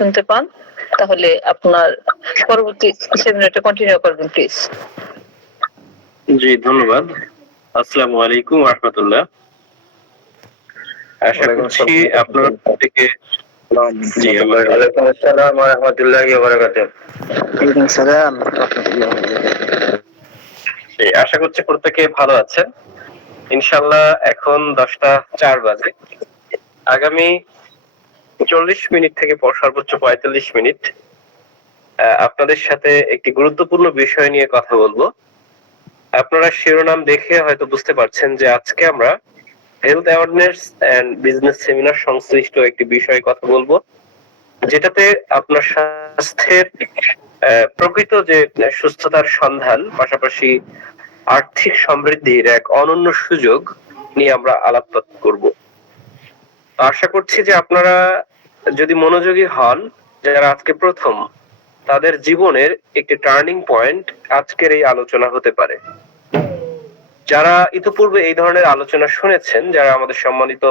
শুনতে পান তাহলে আপনার পরবর্তী সেমিনারটা কন্টিনিউ করবেন প্লিজ। জি ধন্যবাদ। আসসালামু আলাইকুম ওয়া রাহমাতুল্লাহ। আশা করছি আপনারা প্রত্যেকে জি ওয়ালাইকুম আসসালাম ওয়া রাহমাতুল্লাহি ওয়া বারাকাতুহু। ওয়ালাইকুম আসসালাম ওয়া রাহমাতুল্লাহি ওয়া বারাকাতুহু। আশা করছি প্রত্যেকে ভালো আছেন। ইনশাআল্লাহ এখন 10টা 4 বাজে। আগামী 40 মিনিট থেকে সর্বোচ্চ 45 মিনিট আপনাদের সাথে একটি গুরুত্বপূর্ণ বিষয় নিয়ে কথা বলবো। আপনারা শিরোনাম দেখে হয়তো বুঝতে পারছেন যে আজকে আমরা health awareness and business seminar সংশ্লিষ্ট একটি বিষয়ে কথা বলবো, যেটাতে আপনার স্বাস্থ্যের প্রকৃত যে সুস্থতার সন্ধান, পাশাপাশি আর্থিক সমৃদ্ধির এক অনন্য সুযোগ নিয়ে আমরা আলাপপাত করব। আশা করছি যে আপনারা যদি মনোযোগী হন, যারা আজকে প্রথম, তাদের জীবনের একটি টার্নিং পয়েন্ট আজকের এই আলোচনা হতে পারে। যারা ইতিপূর্বে এই ধরনের আলোচনা শুনেছেন, যারা আমাদের সম্মানিত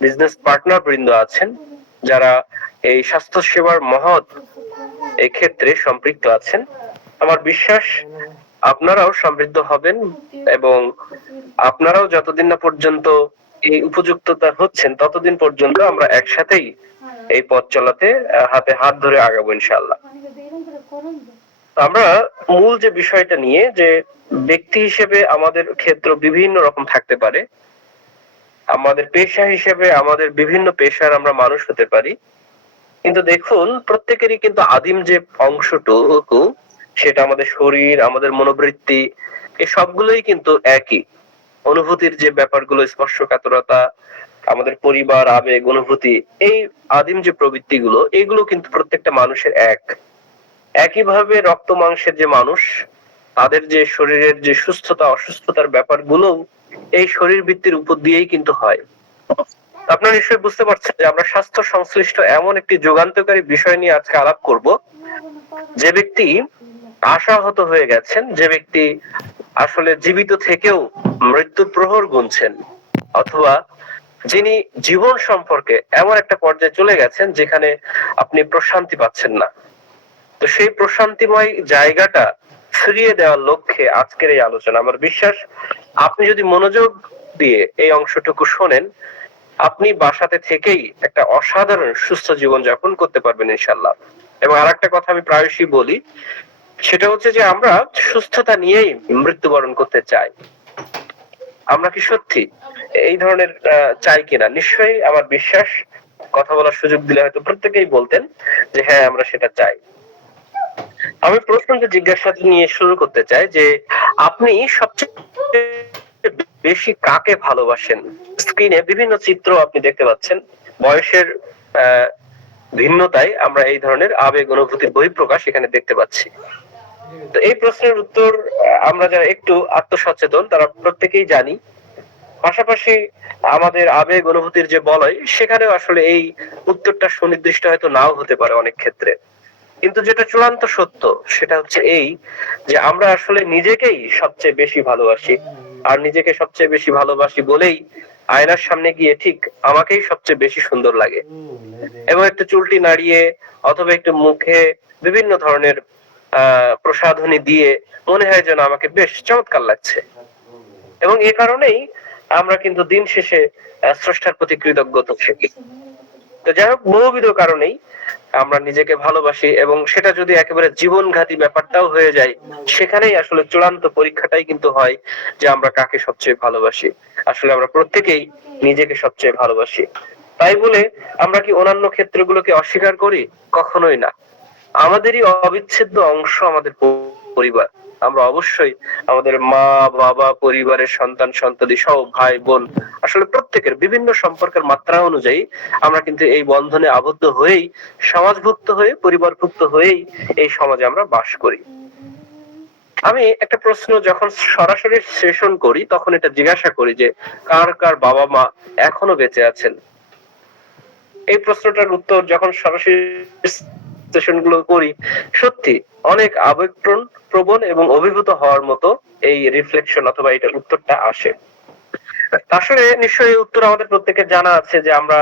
বিজনেস পার্টনার বৃন্দ আছেন, যারা এই স্বাস্থ্য সেবার মহৎ এই ক্ষেত্রে সম্পৃক্ত আছেন, আমার বিশ্বাস আপনারাও সমৃদ্ধ হবেন এবং আপনারাও যতদিন না পর্যন্ত এই উপযুক্ততা হচ্ছেন ততদিন পর্যন্ত আমরা একসাথেই এই পথ চলাতে হাতে হাত ধরে আগাবো ইনশাআল্লাহ। আমরা মূল যে বিষয়টা নিয়ে, যে ব্যক্তি হিসেবে আমাদের ক্ষেত্র বিভিন্ন রকম থাকতে পারে, আমাদের পেশা হিসেবে আমাদের বিভিন্ন পেশার আমরা মানুষ হতে পারি, কিন্তু দেখুন প্রত্যেকেরই কিন্তু আদিম যে অংশটুকু, সেটা আমাদের শরীর, আমাদের মনোবৃত্তি, এই সবগুলোই কিন্তু একই। অনুভূতির যে ব্যাপারগুলো, স্পর্শকাতরতা, আমাদের পরিবার, আবেগ, অনুভূতি, এই আদিম যে প্রবৃত্তিগুলো, এইগুলো কিন্তু প্রত্যেকটা মানুষের একইভাবে রক্ত মাংসের যে মানুষ, তাদের যে শরীরের যে সুস্থতা অসুস্থতার ব্যাপারগুলো এই শরীর বৃত্তির উপর দিয়েই কিন্তু হয়। আপনারা নিশ্চয়ই বুঝতে পারছেন যে আমরা স্বাস্থ্য সংশ্লিষ্ট এমন একটি যুগান্তকারী বিষয় নিয়ে আজকে আলাপ করব। যে ব্যক্তি আশাহত হয়ে গেছেন, যে ব্যক্তি আসলে জীবিত থেকেও মৃত্যুর প্রহর গুনছেন, অথবা যিনি জীবন সম্পর্কে এমন একটা পর্যায়ে চলে গেছেন যেখানে আপনি প্রশান্তি পাচ্ছেন না, তো সেই প্রশান্তিময় জায়গাটা ফিরিয়ে দেওয়ার লক্ষ্যে আজকের এই আলোচনা। আমার বিশ্বাস আপনি যদি মনোযোগ দিয়ে এই অংশটুকু শোনেন, আপনি বাসাতে থেকেই একটা অসাধারণ সুস্থ জীবন যাপন করতে পারবেন ইনশাআল্লাহ। এবং আরেকটা কথা আমি প্রায়শই বলি, সেটা হচ্ছে যে আমরা সুস্থতা নিয়েই মৃত্যুবরণ করতে চাই। আমরা কি সত্যি এই ধরনের চাই কিনা? নিশ্চয়ই আমার বিশ্বাস, কথা বলার সুযোগ দিলে হয়তো প্রত্যেকেই বলতেন যে হ্যাঁ আমরা সেটা চাই। আমি প্রশ্নটা জিজ্ঞাসা নিয়ে শুরু করতে চাই যে আপনি সবচেয়ে বেশি কাকে ভালোবাসেন? স্ক্রিনে বিভিন্ন চিত্র আপনি দেখতে পাচ্ছেন। বয়সের ভিন্নতায় আমরা এই ধরনের আবেগ অনুভূতির বহিঃপ্রকাশ এখানে দেখতে পাচ্ছি। তো এই প্রশ্নের উত্তর আমরা যারা একটু আত্মসচেতন তারা প্রত্যেকেই জানি। পাশাপাশি আমাদের আবেগ অনুভূতির যে বলয়, সেখানেও আসলে এই উত্তরটা সুনির্দিষ্ট হয়তো নাও হতে পারে অনেক ক্ষেত্রে। কিন্তু যেটা চূড়ান্ত সত্য সেটা হচ্ছে এই, যে আমরা আসলে নিজেকেই সবচেয়ে বেশি ভালোবাসি। আর নিজেকে সবচেয়ে বেশি ভালোবাসি বলেই আয়নার সামনে গিয়ে ঠিক আমাকেই সবচেয়ে বেশি সুন্দর লাগে, এবং একটু চুলটি নাড়িয়ে অথবা একটু মুখে বিভিন্ন ধরনের প্রসাধনী দিয়ে মনে হয় যেন আমাকে বেশ চমৎকার লাগছে। এবং এ কারণেই আমরা কিন্তু দিন শেষে স্রষ্টার প্রতি কৃতজ্ঞতা থাকি। তো যাই হোক, বহুবিধ কারণেই আমরা নিজেকে ভালোবাসি, এবং সেটা যদি একেবারে জীবনঘাতী ব্যাপারটাও হয়ে যায়, সেখানেই আসলে চূড়ান্ত পরীক্ষাটাই কিন্তু হয় যে আমরা কাকে সবচেয়ে ভালোবাসি। আসলে আমরা প্রত্যেকেই নিজেকে সবচেয়ে ভালোবাসি। তাই বলে আমরা কি অন্যান্য ক্ষেত্রগুলোকে অস্বীকার করি? কখনোই না। আমাদেরই অবিচ্ছেদ্য অংশ আমাদের পরিবার। আমরা অবশ্যই আমাদের মা বাবা, পরিবারের সন্তান সন্ততি সহ ভাই বোন, আসলে প্রত্যেকের বিভিন্ন সম্পর্কের মাত্রা অনুযায়ী আমরা কিন্তু এই বন্ধনে আবদ্ধ হয়েই, সমাজভুক্ত হয়ে, পরিবারভুক্ত হয়েই এই সমাজে আমরা বাস করি। আমি একটা প্রশ্ন যখন সরাসরি সেশন করি তখন এটা জিজ্ঞাসা করি যে কার কার বাবা মা এখনো বেঁচে আছেন। এই প্রশ্নটার উত্তর যখন সরাসরি সেশনগুলো করি, সত্যি অনেক আবেগপ্রবণ এবং অভিভূত হওয়ার মতো এই রিফ্লেকশন অথবা এটার উত্তরটা আসে। আসলে নিশ্চয়ই উত্তর আমাদের প্রত্যেকের জানা আছে যে আমরা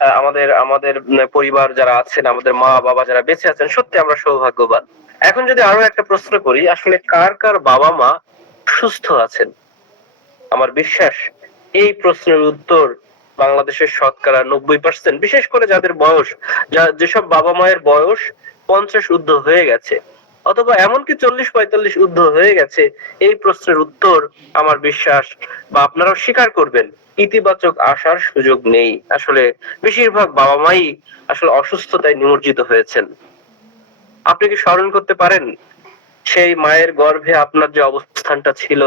আমাদের আমাদের পরিবার যারা আছেন, আমাদের মা বাবা যারা বেঁচে আছেন, সত্যি আমরা সৌভাগ্যবান। এখন যদি আরো একটা প্রশ্ন করি, আসলে কার কার বাবা মা সুস্থ আছেন? আমার বিশ্বাস এই প্রশ্নের উত্তর বাংলাদেশের শতকরা 90%, বিশেষ করে যাদের বয়স, যেসব বাবা মায়ের বয়স 50 ঊর্ধ্ব হয়ে গেছে অথবা এমনকি 40-45 ঊর্ধ্ব হয়ে গেছে, এই প্রশ্নের উত্তর আমার বিশ্বাস বা আপনারাও স্বীকার করবেন, ইতিবাচক আসার সুযোগ নেই। আসলে বেশিরভাগ বাবা মাই আসলে অসুস্থতায় নিমজ্জিত হয়েছেন। আপনি কি স্মরণ করতে পারেন সেই মায়ের গর্ভে আপনার যে অবস্থানটা ছিল?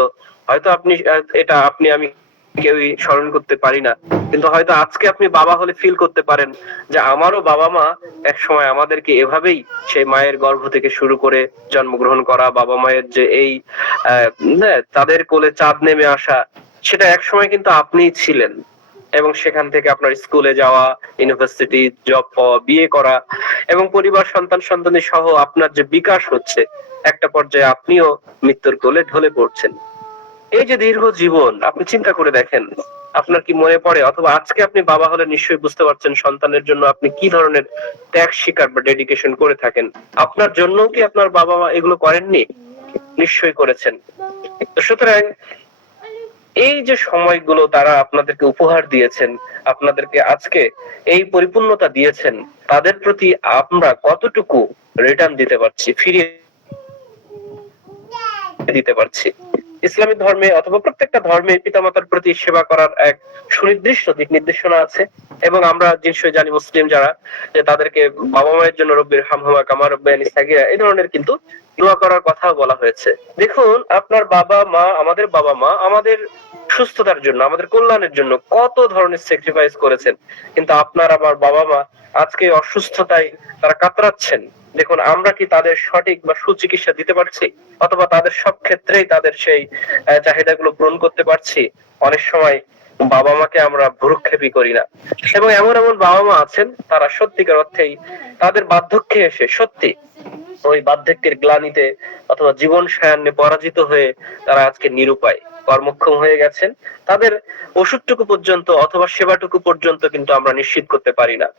হয়তো আপনি এটা আপনি আমি কেউই স্মরণ করতে পারি না, কিন্তু হয়তো আজকে আপনি বাবা হলে ফিল করতে পারেন যে আমারও বাবা মা এক সময় আমাদেরকে এভাবেই সেই মায়ের গর্ভ থেকে শুরু করে জন্মগ্রহণ করা, বাবা মায়ের যে এই তাদের কোলে চাঁদ নেমে আসা, সেটা এক সময় কিন্তু আপনিই ছিলেন। এবং সেখান থেকে আপনার স্কুলে যাওয়া, ইউনিভার্সিটি, জব পাওয়া, বিয়ে করা এবং পরিবার, সন্তান সন্ততি সহ আপনার যে বিকাশ হচ্ছে, একটা পর্যায়ে আপনিও মৃত্যুর কোলে ঢলে পড়ছেন। এই যে দীর্ঘ জীবন, আপনি চিন্তা করে দেখেন, আপনার কি মনে পড়ে, অথবা আজকে আপনি বাবা হলে নিশ্চয়ই বুঝতে পারছেন সন্তানের জন্য আপনি কি ধরনের ত্যাগ স্বীকার বা ডেডিকেশন করে থাকেন। আপনার জন্য কি আপনার বাবা মা এগুলো করেননি? নিশ্চয়ই করেছেন। তো সুতরাং এই যে সময়গুলো তারা আপনাদেরকে উপহার দিয়েছেন, আপনাদেরকে আজকে এই পরিপূর্ণতা দিয়েছেন, তাদের প্রতি আমরা কতটুকু রিটার্ন দিতে পারছি, ফিরিয়ে দিতে পারছি? ইসলামিক ধর্মে অথবা প্রত্যেকটা ধর্মে পিতামাতার প্রতি সেবা করার এক সুনির্দিষ্ট দিক নির্দেশনা আছে, এবং আমরা নিশ্চয়ই জানি মুসলিম যারা, যে তাদেরকে বাবা মায়ের জন্য রব্বির হামহুমা কামা রাব্বায়ানি সাগীরা এই ধরনের কিন্তু দোয়া করার কথাও বলা হয়েছে। দেখুন, আপনার বাবা মা, আমাদের বাবা মা আমাদের সুস্থতার জন্য, আমাদের কল্যাণের জন্য কত ধরনের স্যাক্রিফাইস করেছেন, কিন্তু আপনার আমার বাবা মা আজকে অসুস্থতায় তারা কাতরাচ্ছেন। দেখুন, আমরা কি তাদের সঠিক বা সুচিকিৎসা দিতে পারছি, অথবা তাদের সব ক্ষেত্রেই তাদের সেই চাহিদাগুলো পূরণ করতে পারছি? অনেক সময় বাবা মাকে আমরা ভ্রুক্ষেপই করি না। এবং এমন এমন বাবা মা আছেন, তারা সত্যিকার অর্থেই তাদের বার্ধক্যে এসে সত্যি ওই বার্ধক্যের গ্লানিতে অথবা জীবন সায়ান্নে পরাজিত হয়ে তারা আজকে নিরুপায়, কর্মক্ষম হয়ে গেছেন। তাদের ওষুধটুকু পর্যন্ত অথবা সেবাটুকু পর্যন্ত কিন্তু আমরা নিশ্চিত করতে পারি না।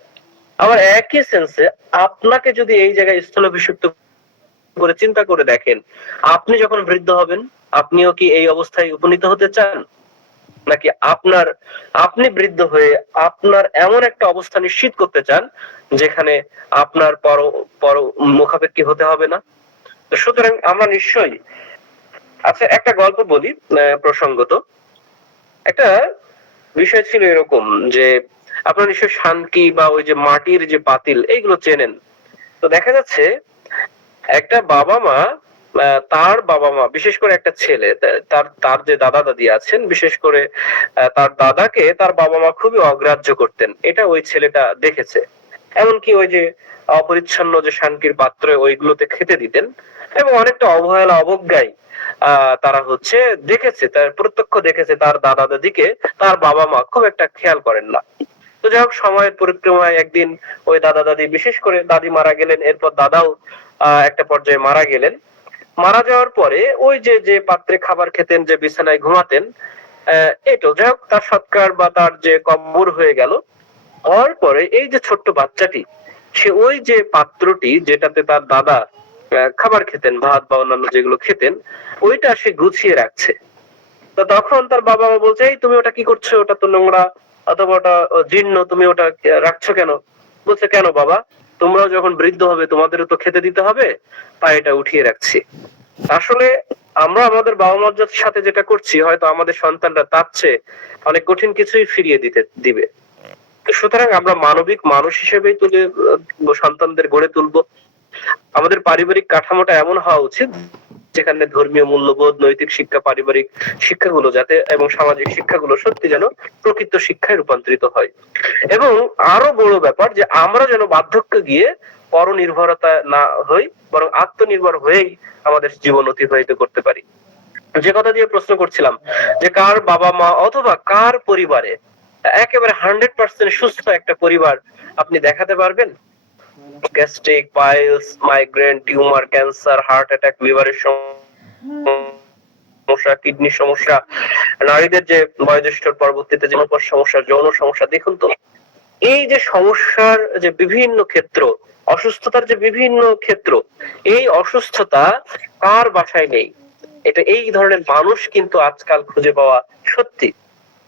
আবার একই সেন্সে আপনাকে যদি এই জায়গায় স্থলাভিষিক্ত করে চিন্তা করে দেখেন, আপনি যখন বৃদ্ধ হবেন, আপনিও কি এই অবস্থায় উপনীত হতে চান? নাকি আপনি বৃদ্ধ হয়ে আপনার এমন একটা অবস্থা নিশ্চিত করতে চান যেখানে আপনার পর মুখাপেক্ষী হতে হবে না? তো সুতরাং আমরা নিশ্চয়ই, আচ্ছা একটা গল্প বলি প্রসঙ্গত। একটা বিষয় ছিল এরকম যে, আপনারা নিশ্চয়ই শানকি বা ওই যে মাটির যে পাতিল এইগুলো চেনেন। তো দেখা যাচ্ছে একটা বাবা মা, তার বাবা মা, বিশেষ করে একটা ছেলে, তার তার যে দাদা দাদি আছেন, বিশেষ করে তার দাদাকে তার বাবা মা খুবই অগ্রাহ্য করতেন, এটা ওই ছেলেটা দেখেছে। এমনকি ওই যে অপরিচ্ছন্ন যে শানকির পাত্রে ওইগুলোতে খেতে দিতেন, এবং অনেকটা অবহেলা অবজ্ঞায় তারা হচ্ছে দেখেছে, তার প্রত্যক্ষ দেখেছে তার দাদা দাদিকে তার বাবা মা খুব একটা খেয়াল করেন না। তো যাই হোক, সময়ের পরিক্রমায় একদিন ওই দাদা দাদি, বিশেষ করে দাদি মারা গেলেন, এরপর দাদাও একটা পর্যায়ে মারা গেলেন। মারা যাওয়ার পরে ওই যে যে পাত্রে খাবার খেতেন, যে বিছানায় ঘুমাতেন, এটো যাই হোক, তার সৎকার বা তার যে কবর হয়ে গেল। হওয়ার পরে এই যে ছোট্ট বাচ্চাটি, সে ওই যে পাত্রটি যেটাতে তার দাদা খাবার খেতেন, ভাত বা অন্যান্য যেগুলো খেতেন, ওইটা সে গুছিয়ে রাখছে। তো তখন তার বাবা মা বলছে, এই তুমি ওটা কি করছো, ওটা তো নোংরা, অথবা ওটা জীর্ণ, তুমি ওটা রাখছো কেন? বলছে, কেন বাবা, তোমরাও যখন বৃদ্ধ হবে তোমাদেরও তো খেতে দিতে হবে, তাই এটা উঠিয়ে রাখছি। আসলে আমরা আমাদের বাবা মার সাথে যেটা করছি, হয়তো আমাদের সন্তানরা তার চেয়ে অনেক কঠিন কিছুই ফিরিয়ে দিবে। সুতরাং আমরা মানবিক মানুষ হিসেবেই সন্তানদের গড়ে তুলবো। আমাদের পারিবারিক কাঠামোটা এমন হওয়া উচিত যেখানে ধর্মীয় মূল্যবোধ, নৈতিক শিক্ষা, পারিবারিক শিক্ষাগুলো যাতে এবং সামাজিক শিক্ষাগুলো সত্যি যেন প্রকৃত শিক্ষায় রূপান্তরিত হয়। এবং আরো বড় ব্যাপার যে, আমরা যেন বার্ধক্যে গিয়ে পরনির্ভরতা না হই, বরং আত্মনির্ভর হয়েই আমাদের জীবন অতিবাহিত করতে পারি। যে কথা দিয়ে প্রশ্ন করছিলাম যে, কার বাবা মা অথবা কার পরিবারে একেবারে 100% সুস্থ একটা পরিবার আপনি দেখাতে পারবেন? Gastric, piles, migraine, tumour, cancer, heart attack, লিভারের সমস্যা, কিডনির সমস্যা, নারীদের যে বয়োজ্যেষ্ঠ পরবর্তীতে যে সমস্যা, যৌন সমস্যা, দেখুন তো এই যে সমস্যার যে বিভিন্ন ক্ষেত্র, অসুস্থতার যে বিভিন্ন ক্ষেত্র, এই অসুস্থতা কার বাসায় নেই? এটা এই ধরনের মানুষ কিন্তু আজকাল খুঁজে পাওয়া সত্যি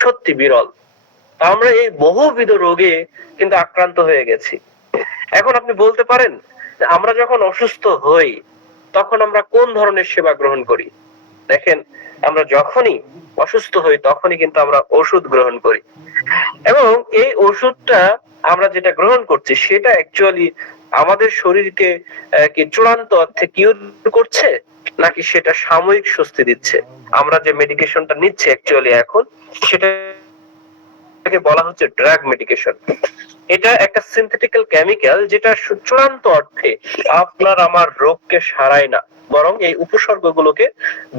সত্যি বিরল। আমরা এই বহুবিধ রোগে কিন্তু আক্রান্ত হয়ে গেছি। এখন আপনি বলতে পারেন আমরা যখন অসুস্থ হই তখন আমরা কোন ধরনের সেবা গ্রহণ করি? দেখেন, আমরা যখনই অসুস্থ হই তখনই কিন্তু আমরা ওষুধ গ্রহণ করি, এবং এই ওষুধটা আমরা যেটা গ্রহণ করছি সেটা অ্যাকচুয়ালি আমাদের শরীরকে কি চূড়ান্ত অর্থে কিউর করছে, নাকি সেটা সাময়িক স্বস্তি দিচ্ছে? আমরা যে মেডিকেশনটা নিচ্ছি অ্যাকচুয়ালি এখন, সেটাকে বলা হচ্ছে ড্রাগ মেডিকেশন। এটা একটা সিনথেটিক্যাল কেমিক্যাল যেটা চূড়ান্ত অর্থে আপনার আমার রোগকে সারায় না, বরং এই উপসর্গগুলোকে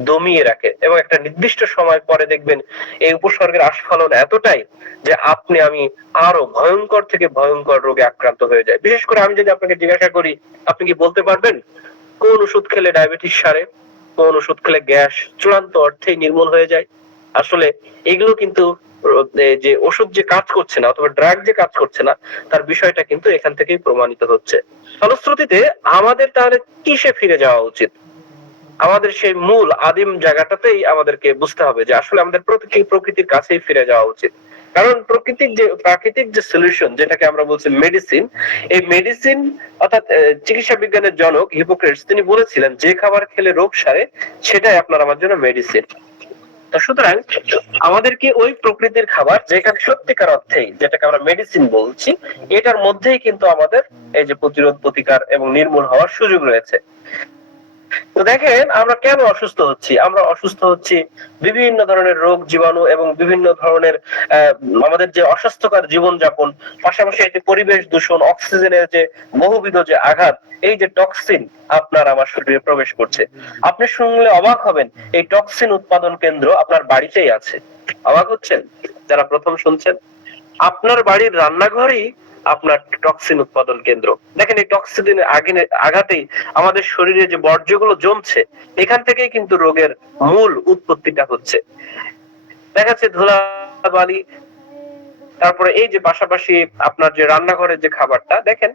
দমিয়ে রাখে, এবং একটা নির্দিষ্ট সময় পরে দেখবেন এই উপসর্গের আস্ফালন এতটাই যে আপনি আমি আরো ভয়ঙ্কর থেকে ভয়ঙ্কর রোগে আক্রান্ত হয়ে যায়। বিশেষ করে আমি যদি আপনাকে জিজ্ঞাসা করি, আপনি কি বলতে পারবেন কোন ওষুধ খেলে ডায়াবেটিস সারে, কোন ওষুধ খেলে গ্যাস চূড়ান্ত অর্থেই নির্মূল হয়ে যায়? আসলে এগুলো কিন্তু যে ওষুধ যে কাজ করছে না অথবা ড্রাগ যে কাজ করছে না, তার বিষয়টা কিন্তু এখান থেকেই প্রমাণিত হচ্ছে। ফলশ্রুতিতে আমাদের তাহলে কিসে ফিরে যাওয়া উচিত? আমাদের সেই মূল আদিম জায়গাটাতেই আমাদেরকে বুঝতে হবে যে আসলে আমাদের প্রকৃতির কাছেই ফিরে যাওয়া উচিত। কারণ প্রাকৃতিক যে সলিউশন, যেটাকে আমরা বলছি মেডিসিন, এই মেডিসিন অর্থাৎ চিকিৎসা বিজ্ঞানের জনক হিপোক্রেটস তিনি বলেছিলেন যে খাবার খেলে রোগ সারে সেটাই আপনার আমার জন্য মেডিসিন। তো সুতরাং আমাদেরকে ওই প্রকৃতির খাবার যেখানে সত্যিকার অর্থেই যেটাকে আমরা মেডিসিন বলছি, এটার মধ্যেই কিন্তু আমাদের এই যে প্রতিরোধ প্রতিকার এবং নির্মূল হওয়ার সুযোগ রয়েছে। তো দেখেন, আমরা কেন অসুস্থ হচ্ছি? আমরা অসুস্থ হচ্ছি বিভিন্ন ধরনের রোগ জীবাণু এবং বিভিন্ন ধরনের আমাদের যে অস্বাস্থ্যকর জীবনযাপন, পাশাপাশি এই যে পরিবেশ দূষণ, অক্সিজেনের যে বহুবিধ যে আঘাত, এই যে টক্সিন আপনার আমার শরীরে প্রবেশ করছে। আপনি শুনলে অবাক হবেন, এই টক্সিন উৎপাদন কেন্দ্র আপনার বাড়িতেই আছে। অবাক হচ্ছেন যারা প্রথম শুনছেন? আপনার বাড়ির রান্নাঘরেই আপনার টক্সিন উৎপাদন কেন্দ্র। দেখেন, এই টক্সিনের আঘাতেই আমাদের শরীরে যে বর্জ্যগুলো জমছে, এখান থেকেই কিন্তু রোগের মূল উৎপত্তিটা হচ্ছে। দেখা যাচ্ছে ধুলাবালি, তারপরে এই যে পাশাপাশি আপনার যে রান্নাঘরের যে খাবারটা, দেখেন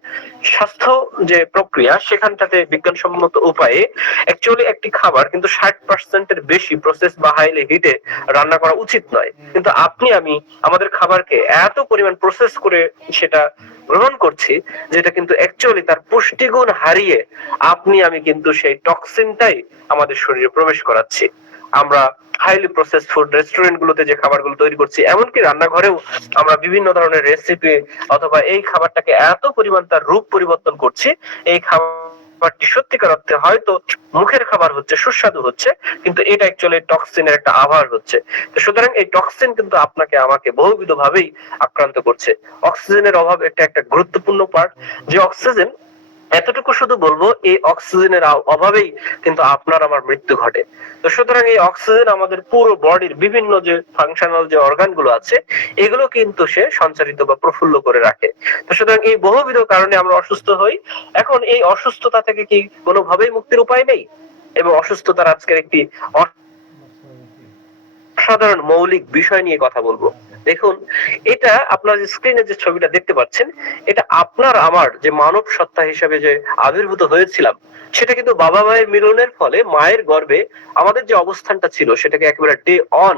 স্বাস্থ্য যে প্রক্রিয়া সেখানটাতে বিজ্ঞানসম্মত উপায়ে অ্যাকচুয়ালি একটি খাবার কিন্তু 60% বেশি প্রসেস বা হাইলি হিটে রান্না করা উচিত নয়, কিন্তু আপনি আমি আমাদের খাবারকে এত পরিমাণ প্রসেস করে সেটা গ্রহণ করছি, যেটা কিন্তু অ্যাকচুয়ালি তার পুষ্টিগুণ হারিয়ে আপনি আমি কিন্তু সেই টক্সিনটাই আমাদের শরীরে প্রবেশ করাচ্ছি। আমরা হাইলি প্রসেস ফুড রেস্টুরেন্ট গুলোতে যে খাবারগুলো তৈরি করছি, এমনকি রান্নাঘরেও আমরা বিভিন্ন ধরনের রেসিপি অথবা এই খাবারটাকে এত পরিমাণ তার রূপ পরিবর্তন করছি, এই খাবারটি সত্যিকার অর্থে হয়তো মুখের খাবার হচ্ছে, সুস্বাদু হচ্ছে, কিন্তু এটা অ্যাকচুয়ালি টক্সিনের একটা আভার হচ্ছে। তো সুতরাং এই টক্সিন কিন্তু আপনাকে আমাকে বহুবিধ ভাবেই আক্রান্ত করছে। অক্সিজেনের অভাব একটা গুরুত্বপূর্ণ পার্ট। যে অক্সিজেন, এতটুকু শুধু বলবো, এই অক্সিজেনের অভাবেই কিন্তু আপনার আমার মৃত্যু ঘটে। তো সুতরাং এই অক্সিজেন আমাদের পুরো বডির বিভিন্ন যে ফাংশনাল যে অর্গান গুলো আছে, এগুলো কিন্তু সে সঞ্চারিত বা প্রফুল্ল করে রাখে। তো সুতরাং এই বহুবিধ কারণে আমরা অসুস্থ হই। এখন এই অসুস্থতা থেকে কি কোনোভাবেই মুক্তির উপায় নেই? এবং অসুস্থতার আজকের একটি অসাধারণ মৌলিক বিষয় নিয়ে কথা বলবো। দেখুন, এটা আপনার স্ক্রিনে যে ছবিটা দেখতে পাচ্ছেন, এটা আপনার আমার যে মানব সত্তা হিসেবে যে আবির্ভূত হয়েছিলাম, সেটা কিন্তু বাবা মায়ের মিলনের ফলে মায়ের গর্ভে আমাদের যে অবস্থানটা ছিল সেটাকে একেবারে ডে অন,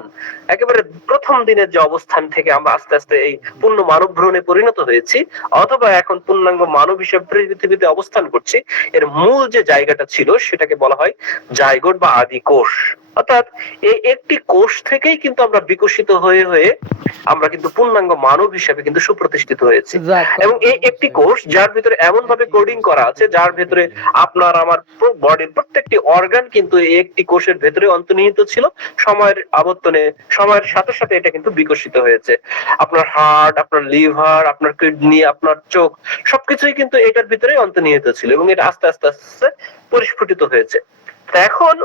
একেবারে প্রথম দিনের যে অবস্থান থেকে আমরা আস্তে আস্তে এই পূর্ণ মানব ভ্রূণে পরিণত হয়েছি, অথবা এখন পূর্ণাঙ্গ মানব হিসেবে পৃথিবীতে অবস্থান করছি। এর মূল যে জায়গাটা ছিল সেটাকে বলা হয় জাইগোট বা আদি কোষ। অর্থাৎ এই একটি কোষ থেকেই কিন্তু আমরা বিকশিত হয়ে হয়ে আমরা কিন্তু পূর্ণাঙ্গ মানব হিসেবে কিন্তু সুপ্রতিষ্ঠিত হয়েছে। এবং এই একটি কোষ যার ভিতরে এমন ভাবে কোডিং করা আছে, যার ভিতরে আপনার আমার বডির প্রত্যেকটি অর্গান কিন্তু এই একটি কোষের ভেতরে অন্তর্নিহিত ছিল। সময়ের আবর্তনে, সময়ের সাথে সাথে এটা কিন্তু বিকশিত হয়েছে। আপনার হার্ট, আপনার লিভার, আপনার কিডনি, আপনার চোখ, সবকিছুই কিন্তু এটার ভিতরে অন্তর্নিহিত ছিল, এবং এটা আস্তে আস্তে আস্তে পরিস্ফুটিত হয়েছে। এখন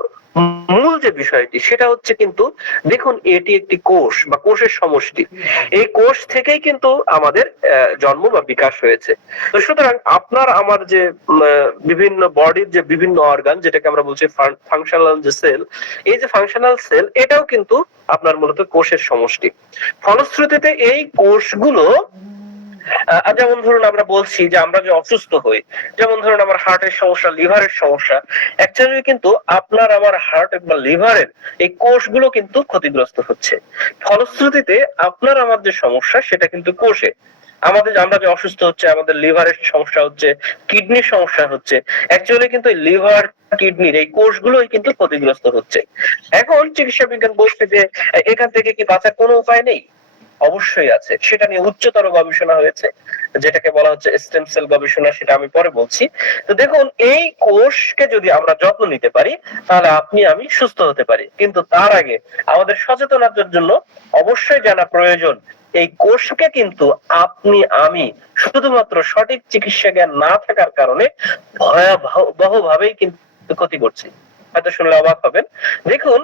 মূল যে বিষয়টি সেটা হচ্ছে কিন্তু দেখুন, এটি একটি কোষ বা কোষের সমষ্টি। এই কোষ থেকেই কিন্তু আমাদের জন্ম বা বিকাশ হয়েছে। তো সুতরাং আপনার আমার যে বিভিন্ন বডির যে বিভিন্ন অর্গান, যেটাকে আমরা বলছি ফাংশনাল যে সেল, এই যে ফাংশনাল সেল, এটাও কিন্তু আপনার মূলত কোষের সমষ্টি। ফলশ্রুতিতে এই কোষগুলো যেমন ধরুন আমরা বলছি যে আমরা যে অসুস্থ হই, যেমন ধরুন আমার হার্টের সমস্যা, লিভারের সমস্যা, অ্যাকচুয়ালি কিন্তু আপনার আমার হার্ট বা লিভারের এই কোষগুলো কিন্তু ক্ষতিগ্রস্ত হচ্ছে। ফলশ্রুতিতে আপনার আমার যে সমস্যা সেটা কিন্তু কোষে, আমরা যে অসুস্থ হচ্ছে, আমাদের লিভারের সমস্যা হচ্ছে, কিডনির সমস্যা হচ্ছে, অ্যাকচুয়ালি কিন্তু লিভার কিডনির এই কোষগুলোই কিন্তু ক্ষতিগ্রস্ত হচ্ছে। এখন চিকিৎসা বিজ্ঞান বলছে যে এখান থেকে কি বাঁচার কোনো উপায় নেই? অবশ্যই আছে, সেটা নিয়ে উচ্চতর গবেষণা হয়েছে, যেটাকে বলা হচ্ছে স্টেম সেল গবেষণা, সেটা আমি পরে বলছি। তো দেখুন, এই কোষকে যদি আমরা যত্ন নিতে পারি তাহলে আপনি আমি সুস্থ হতে পারি, কিন্তু তার আগে আমাদের সচেতনতার জন্য অবশ্যই জানা প্রয়োজন এই কোষকে কিন্তু আপনি আমি শুধুমাত্র সঠিক চিকিৎসা জ্ঞান না থাকার কারণে ভয়াবহ ভাবেই কিন্তু ক্ষতি করছি। হয়তো শুনলে অবাক হবেন। দেখুন,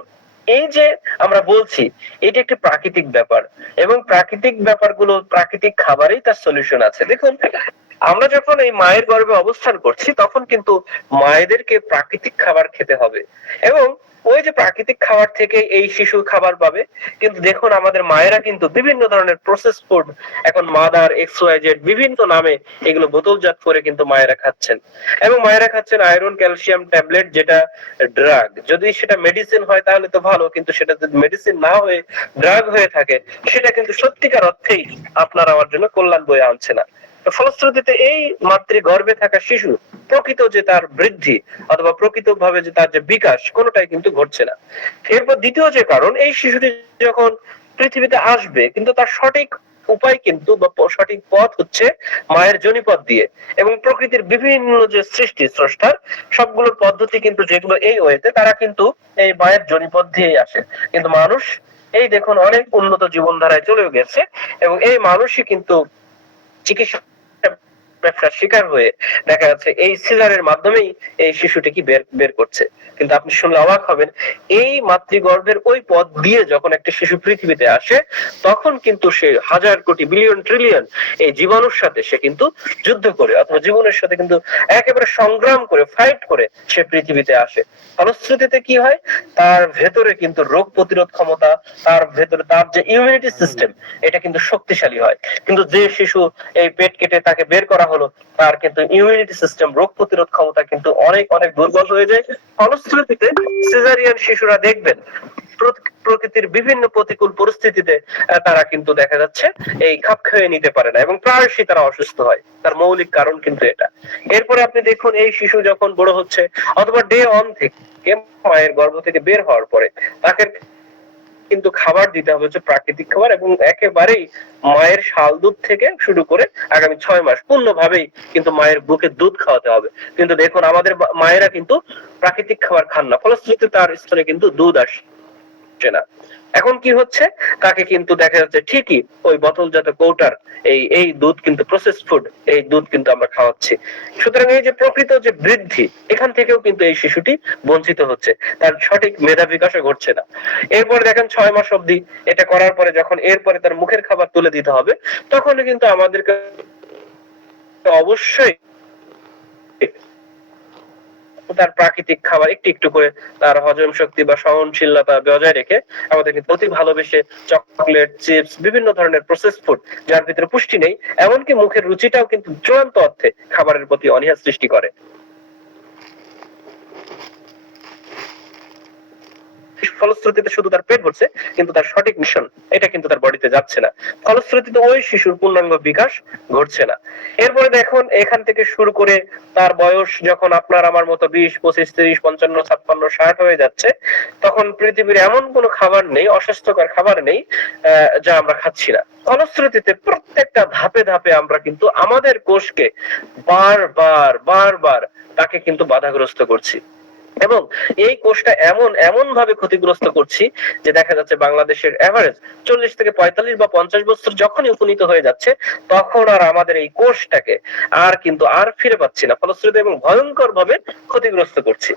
এই যে আমরা বলছি এটা একটি প্রাকৃতিক ব্যাপার, এবং প্রাকৃতিক ব্যাপারগুলো, প্রাকৃতিক খাবারেই তার সলিউশন আছে। দেখুন, আমরা যখন এই মায়ের গর্ভে অবস্থান করছি তখন কিন্তু মায়েদেরকে প্রাকৃতিক খাবার খেতে হবে, এবং ওই যে প্রাকৃতিক খাবার থেকে এই শিশু খাবার পাবে। কিন্তু দেখুন, আমাদের মায়েরা কিন্তু বিভিন্ন ধরনের প্রসেস ফুড, এখন মাদার XYZ বিভিন্ন নামে এগুলো বোতলজাত করে কিন্তু মায়েরা খাচ্ছেন, এবং মায়েরা খাচ্ছেন আয়রন ক্যালসিয়াম ট্যাবলেট, যেটা ড্রাগ। যদি সেটা মেডিসিন হয় তাহলে তো ভালো, কিন্তু সেটা যদি মেডিসিন না হয়ে ড্রাগ হয়ে থাকে, সেটা কিন্তু সত্যিকার অর্থেই আপনার আমার জন্য কল্যাণ বয়ে আনছে না। ফলশ্রুতিতে এই মাতৃগর্ভে থাকা শিশু প্রকৃত যে তার বৃদ্ধি অথবা প্রকৃতভাবে যে তার যে বিকাশ, কোনোটাই কিন্তু ঘটছে না। এরপর দ্বিতীয় যে কারণ, এই শিশুটি যখন পৃথিবীতে আসবে কিন্তু তার সঠিক উপায় কিন্তু বা সঠিক পথ হচ্ছে মায়ের যোনিপথ দিয়ে, এবং প্রকৃতির বিভিন্ন যে সৃষ্টি স্রষ্টার সবগুলোর পদ্ধতি কিন্তু যেগুলো এই ওয়েতে, তারা কিন্তু এই মায়ের যোনিপথ দিয়েই আসে। কিন্তু মানুষ এই দেখুন অনেক উন্নত জীবনধারায় চলেও গেছে, এবং এই মানুষই কিন্তু চিকিৎসা ব্যবসার শিকার হয়ে দেখা যাচ্ছে এই সিজারের মাধ্যমেই এই শিশুটিকে বের করছে। কিন্তু আপনি শুনলে অবাক হবেন, এই মাতৃগর্ভের ওই পথ দিয়ে যখন একটা শিশু পৃথিবীতে আসে, তখন কিন্তু সে হাজার কোটি বিলিয়ন ট্রিলিয়ন এই জীবাণুর সাথে সে কিন্তু যুদ্ধ করে অথবা জীবনের সাথে কিন্তু একেবারে সংগ্রাম করে, ফাইট করে সে পৃথিবীতে আসে। ফলশ্রুতিতে কি হয়, তার ভেতরে কিন্তু রোগ প্রতিরোধ ক্ষমতা, তার ভেতরে তার যে ইমিউনিটি সিস্টেম, এটা কিন্তু শক্তিশালী হয়। কিন্তু যে শিশু এই পেট কেটে তাকে বের করা হলো, তার কিন্তু ইমিউনিটি সিস্টেম, রোগ প্রতিরোধ ক্ষমতা কিন্তু অনেক অনেক দুর্বল হয়ে যায়। ফলশ্রুতিতে সিজারিয়ান শিশুরা দেখবেন প্রকৃতির বিভিন্ন প্রতিকূল পরিস্থিতিতে তারা কিন্তু দেখা যাচ্ছে এই খাপ খেয়ে নিতে পারে না, এবং প্রায়শই তারা অসুস্থ হয়। তার মৌলিক কারণ কিন্তু এটা। এরপরে আপনি দেখুন, এই শিশু যখন বড় হচ্ছে অথবা ডে অন থেকে মায়ের গর্ভ থেকে বের হওয়ার পরে তাকে কিন্তু খাবার দিতে হবে হচ্ছে প্রাকৃতিক খাবার, এবং একেবারেই মায়ের শাল দুধ থেকে শুরু করে আগামী 6 মাস পূর্ণভাবেই কিন্তু মায়ের বুকে দুধ খাওয়াতে হবে। কিন্তু দেখুন, আমাদের মায়েরা কিন্তু প্রাকৃতিক খাবার খান না, ফলশ্রুতিতে তার স্তনে কিন্তু দুধ আসছে না। এখন কি হচ্ছে, তাকে কিন্তু দেখা যাচ্ছে ঠিকই ওই বোতলজাত কৌটার এই দুধ কিন্তু প্রসেস ফুড, এই দুধ কিন্তু আমরা খাওয়াচ্ছি। সুতরাং এই যে প্রকৃত যে বৃদ্ধি, এখান থেকেও কিন্তু এই শিশুটি বঞ্চিত হচ্ছে, তার সঠিক মেধা বিকাশও ঘটছে না। এরপরে দেখেন 6 মাস অবধি এটা করার পরে যখন এরপরে তার মুখের খাবার তুলে দিতে হবে, তখন কিন্তু আমাদেরকে অবশ্যই তার প্রাকৃতিক খাবার একটু একটু করে তার হজম শক্তি বা সহনশীলতা বজায় রেখে আমাদের কিন্তু অতি ভালোবেসে চকলেট, চিপস, বিভিন্ন ধরনের প্রসেস ফুড যার ভিতরে পুষ্টি নেই, এমনকি মুখের রুচিটাও কিন্তু চূড়ান্ত অর্থে খাবারের প্রতি অনীহা সৃষ্টি করে। ফলশ্রুতিতে শুধু তার পেট ভরছে, কিন্তু তার সঠিক মিশন এটা কিন্তু তার বডিতে যাচ্ছে না। ফলশ্রুতিতে ওই শিশুর পূর্ণাঙ্গ বিকাশ ঘটছে না। এরপরে দেখুন, এখান থেকে শুরু করে তার বয়স যখন আপনার আমার মতো 20, 25, 30, 55, 56, 60 হয়ে যাচ্ছে, তখন পৃথিবীর এমন কোনো খাবার নেই, অস্বাস্থ্যকর খাবার নেই যা আমরা খাচ্ছি না। ফলশ্রুতিতে প্রত্যেকটা ধাপে ধাপে আমরা কিন্তু আমাদের কোষকে বারবার তাকে কিন্তু বাধাগ্রস্ত করছি, এবং এই কোষটা এমন ভাবে ক্ষতিগ্রস্ত করছি যে দেখা যাচ্ছে বাংলাদেশের এভারেজ 40 থেকে 45 বা 50 বছর যখনই উপনীত হয়ে যাচ্ছে, তখন আর আমাদের এই কোষটাকে আর ফিরে পাচ্ছি না, ফলশ্রুতি এবং ভয়ঙ্কর ভাবে ক্ষতিগ্রস্ত করছি।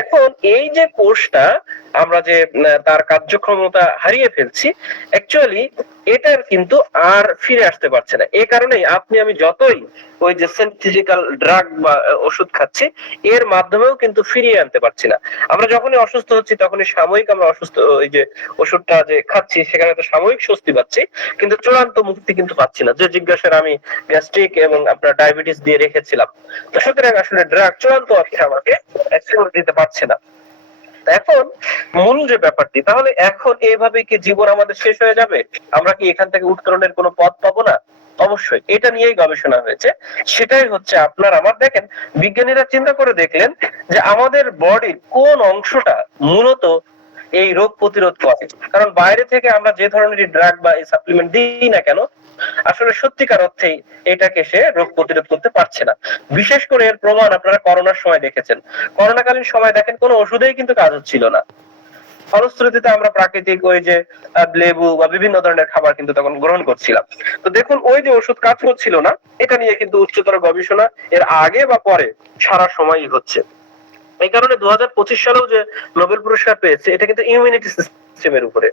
এখন এই যে কোষটা আমরা যে তার কার্যক্ষমতা হারিয়ে ফেলছি, অ্যাকচুয়ালি এটার কিন্তু আর ফিরে আসতে পারছে না। এই কারণেই আপনি আমি যতই ওই যে সিনথেটিক্যাল ড্রাগ বা ওষুধ খাচ্ছি, এর মাধ্যমেও কিন্তু ফিরিয়ে আনতে জানতে পারছি না। আমরা যখনই অসুস্থ হচ্ছি তখনই সাময়িক আমরা অসুস্থ, ওই যে ওষুধটা যে খাচ্ছি সেখানে তো সাময়িক স্বস্তি পাচ্ছি, কিন্তু চূড়ান্ত মুক্তি কিন্তু পাচ্ছি না। যে জিজ্ঞাসার আমি গ্যাস্ট্রিক এবং আপনার ডায়াবেটিস দিয়ে রেখেছিলাম, তো সুতরাং আসলে ড্রাগ চূড়ান্ত অর্থে আমাকে দিতে পারছে না। এখন মূল যে ব্যাপারটি, তাহলে এখন এইভাবে কি জীবন আমাদের শেষ হয়ে যাবে? আমরা কি এখান থেকে উত্তরণের কোনো পথ পাবো না? অবশ্যই এটা নিয়েই গবেষণা হয়েছে। সেটাই হচ্ছে আপনার আমার, দেখেন বিজ্ঞানীরা চিন্তা করে দেখলেন যে আমাদের বডির কোন অংশটা মূলত এই রোগ প্রতিরোধ করে। কারণ বাইরে থেকে আমরা যে ধরনের ড্রাগ বা এই সাপ্লিমেন্ট দিই না কেন, আসলে সত্যিকার অর্থেই এটাকে সে রোগ প্রতিরোধ করতে পারছে না। বিশেষ করে এর প্রমাণ আপনারা করোনার সময় দেখেছেন। করোনাকালীন সময় দেখেন কোনো ওষুধেই কিন্তু কাজ হচ্ছিল না, ফলশ্রুতিতে আমরা প্রাকৃতিক ওই যে লেবু বা বিভিন্ন ধরনের খাবার কিন্তু তখন গ্রহণ করছিলাম। তো দেখুন ওই যে ওষুধ কাজ করছিল না, এটা নিয়ে কিন্তু উচ্চতর গবেষণা এর আগে বা পরে সারা সময়ই হচ্ছে। এই কারণে 2025 সালেও যে নোবেল পুরস্কার পেয়েছে, এটা কিন্তু ইমিউনিটি সিস্টেমের উপরে,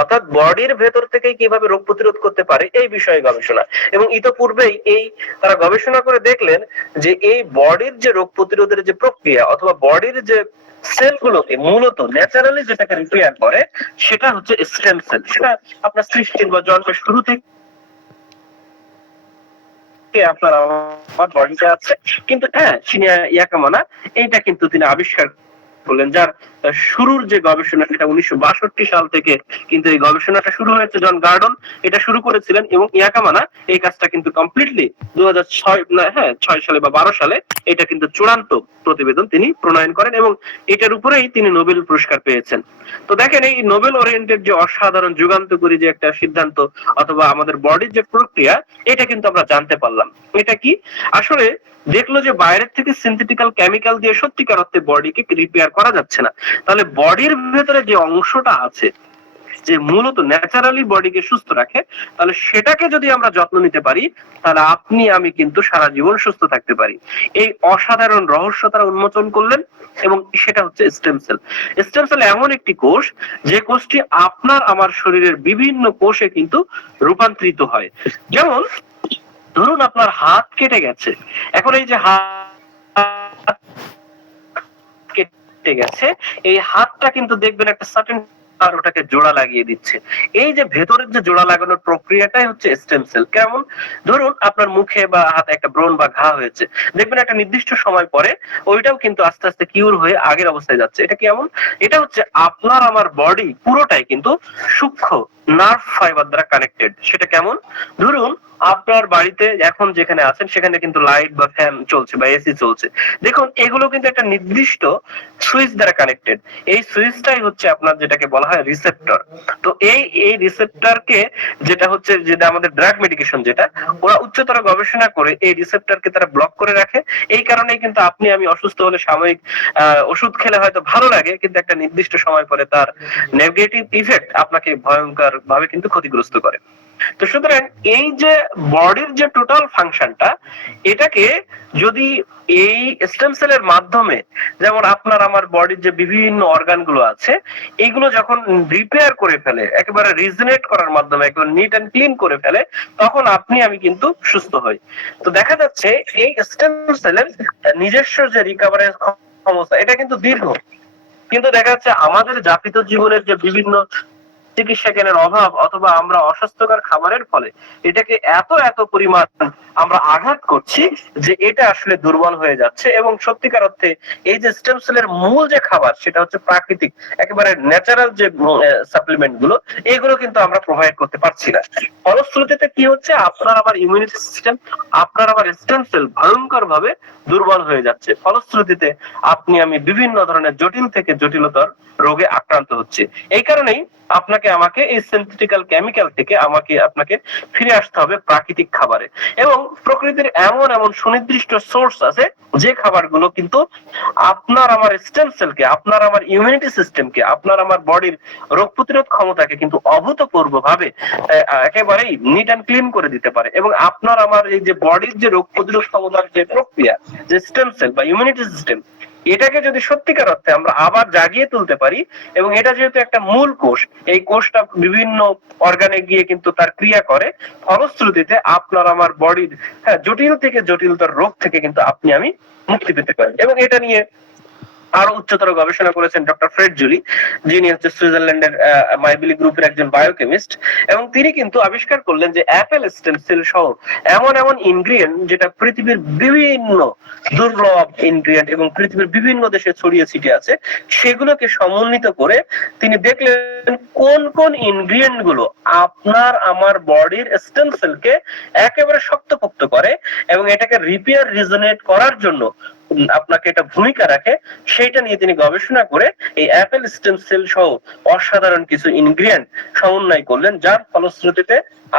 অর্থাৎ বডির ভেতর থেকে কিভাবে রোগ প্রতিরোধ করতে পারে এই বিষয়ে গবেষণা। এবং ইতোপূর্বেই এই তারা গবেষণা করে দেখলেন যে এই বডির যে রোগ প্রতিরোধের যে প্রক্রিয়া অথবা বডির যে সেলগুলোকে মূলত ন্যাচারালি যেটাকে রিপেয়ার করে সেটা হচ্ছে স্টেম সেল। সেটা আপনার সৃষ্টির বা জন্মের শুরু থেকে আপনার আমার বডিতে আছে। কিন্তু হ্যাঁ, শিনিয়া ইয়াকামানা এইটা কিন্তু তিনি আবিষ্কার করলেন, যার শুরুর যে গবেষণা সেটা 1962 সাল থেকে কিন্তু এই গবেষণাটা শুরু হয়েছে। জন গার্ডন এটা শুরু করেছিলেন এবং ইয়াকামানা এই কাজটা কিন্তু কমপ্লিটলি 2006 সালে বা 12 সালে এটা কিন্তু চূড়ান্ত প্রতিবেদন তিনি প্রণয়ন করেন এবং এটার উপরেই তিনি নোবেল পুরস্কার পেয়েছেন। তো দেখেন এই নোবেল ওরিয়েন্টেড যে অসাধারণ যুগান্তকারী যে একটা সিদ্ধান্ত অথবা আমাদের বডির যে প্রক্রিয়া, এটা কিন্তু আমরা জানতে পারলাম। এটা কি আসলে দেখলো যে বাইরের থেকে সিনথেটিক্যাল কেমিক্যাল দিয়ে সত্যিকার অর্থে বডিকে রিপেয়ার করা যাচ্ছে না। তাহলে বডির ভেতরে যে অংশটা আছে যে মূলত ন্যাচারালি বডিকে সুস্থ রাখে, তাহলে সেটাকে যদি আমরা যত্ন নিতে পারি তাহলে আপনি আমি কিন্তু সারা জীবন সুস্থ থাকতে পারি। এই অসাধারণ রহস্য তারা উন্মোচন করলেন এবং সেটা হচ্ছে স্টেম সেল। স্টেম সেল এমন একটি কোষ যে কোষটি আপনার আমার শরীরের বিভিন্ন কোষে কিন্তু রূপান্তরিত হয়। যেমন ধরুন আপনার হাত কেটে গেছে, এখন এই যে হাত কেটে গেছে এই হাতটা কিন্তু দেখবেন একটা সার্টেন আর ওটাকে জোড়া লাগিয়ে দিচ্ছে। এই যে ভেতরের যে জোড়া লাগানোর প্রক্রিয়াটাই হচ্ছে স্টেম সেল। কেমন ধরুন আপনার মুখে বা হাতে একটা ব্রণ বা ঘা হয়েছে, দেখবেন একটা নির্দিষ্ট সময় পরে ওইটাও কিন্তু আস্তে আস্তে কিউর হয়ে আগের অবস্থায় যাচ্ছে। এটা কেমন? এটা হচ্ছে আপনার আমার বডি পুরোটাই কিন্তু সূক্ষ্ম নার্ভ ফাইবার দ্বারা কানেক্টেড। সেটা কেমন? ধরুন আপনার বাড়িতে এখন যেখানে আছেন সেখানে কিন্তু লাইট বা ফ্যান চলছে বা এসি চলছে, দেখুন এগুলো কিন্তু একটা নির্দিষ্ট সুইচ দ্বারা কানেক্টেড। এই সুইচটাই হচ্ছে আপনার যেটাকে বলা হয় রিসেপ্টর। তো এই রিসেপ্টরকে যেটা হচ্ছে যেটা আমাদের ড্রাগ মেডিকেশন, যেটা ওরা উচ্চতর গবেষণা করে এই রিসেপ্টরকে তারা ব্লক করে রাখে। এই কারণেই কিন্তু আপনি আমি অসুস্থ হলে সাময়িক ওষুধ খেলে হয়তো ভালো লাগে, কিন্তু একটা নির্দিষ্ট সময় পরে তার নেগেটিভ ইফেক্ট আপনাকে ভয়ঙ্কর ভাবে কিন্তু ক্ষতিগ্রস্ত করে। তো সুতরাং এই যে বডির যে টোটাল ফাংশনটা, এটাকে যদি এই স্টেম সেলের মাধ্যমে, যেমন আপনার আমার বডির যে বিভিন্ন অর্গান গুলো আছে এইগুলো যখন রিপেয়ার করে ফেলে, একেবারে রিজেনারেট করার মাধ্যমে একবার নিট এন্ড ক্লিন করে ফেলে, তখন আপনি আমি কিন্তু সুস্থ হই। তো দেখা যাচ্ছে এই স্টেম সেলের নিজস্ব যে রিকভারের ক্ষমতা এটা কিন্তু দীর্ঘ, কিন্তু দেখা যাচ্ছে আমাদের যাপিত জীবনের যে বিভিন্ন চিকিৎসা জ্ঞানের অভাব অথবা আমরা অস্বাস্থ্যকর খাবারের ফলে এটাকে এত পরিমাণ আমরা আঘাত করছি যে এটা আসলে দুর্বল হয়ে যাচ্ছে। এবং সত্যিকার অর্থে এই যে স্টেম সেলের মূল যে খাবার সেটা হচ্ছে প্রাকৃতিক একেবারে ন্যাচারাল যে সাপ্লিমেন্ট গুলো, এগুলো কিন্তু আমরা প্রোভাইড করতে পারছি না। ফলশ্রুতিতে কি হচ্ছে, আপনার আমার ইমিউনিটি সিস্টেম, আপনার আমার স্টেম সেল ভয়ঙ্কর ভাবে দুর্বল হয়ে যাচ্ছে। ফলশ্রুতিতে আপনি আমি বিভিন্ন ধরনের জটিল থেকে জটিলতর রোগে আক্রান্ত হচ্ছে। এই কারণেই আপনাকে আমাকে এই সিনথেটিক্যাল কেমিক্যাল থেকে আপনাকে ফিরে আসতে হবে প্রাকৃতিক খাবারে। এবং প্রকৃতির এমন সুনির্দিষ্ট সোর্স আছে যে খাবারগুলো কিন্তু আপনার আমার স্টেম সেলকে, আপনার আমার ইমিউনিটি সিস্টেমকে, আপনার আমার বডির রোগ প্রতিরোধ ক্ষমতাকে কিন্তু অভূতপূর্ব ভাবে একেবারেই নিট এন্ড ক্লিন করে দিতে পারে। এবং আপনার আমার এই যে বডির যে রোগ প্রতিরোধ ক্ষমতার যে প্রক্রিয়া, যে স্টেম সেল বা ইমিউনিটি সিস্টেম, এটাকে যদি সত্যিকার অর্থে আমরা আবার জাগিয়ে তুলতে পারি, এবং এটা যেহেতু একটা মূল কোষ, এই কোষটা বিভিন্ন অর্গানে গিয়ে কিন্তু তার ক্রিয়া করে, ফলশ্রুতিতে আপনার আমার বডির জটিল থেকে জটিলতর রোগ থেকে কিন্তু আপনি আমি মুক্তি পেতে পারি। এবং এটা নিয়ে আরো উচ্চতর গবেষণা করেছেন ডক্টর ফ্রেড জুলি, যিনি হচ্ছে সুইজারল্যান্ডের মাইবিলি গ্রুপের একজন বায়োকেমিস্ট, এবং তিনি কিন্তু আবিষ্কার করলেন যে অ্যাপেল স্টেম সেল সহ এমন এমন ইনগ্রিডিয়েন্ট যেটা পৃথিবীর বিভিন্ন দুর্লভ ইনগ্রিডিয়েন্ট এবং পৃথিবীর বিভিন্ন দেশে ছড়িয়ে ছিটিয়ে আছে, সেগুলোকে সমন্বিত করে তিনি দেখলেন কোন কোন ইনগ্রিডিয়েন্ট গুলো আপনার আমার বডির স্টেম সেলকে একেবারে শক্তপোক্ত করে এবং এটাকে রিপেয়ার রিজনেট করার জন্য আপনাকে এটা ভূমিকা রাখে। সেইটা নিয়ে তিনি গবেষণা করে এই অ্যাপেল স্টেম সেল সহ অসাধারণ কিছু ইনগ্রিডিয়েন্ট সমন্বয় করলেন, যার ফলশ্রুতিতে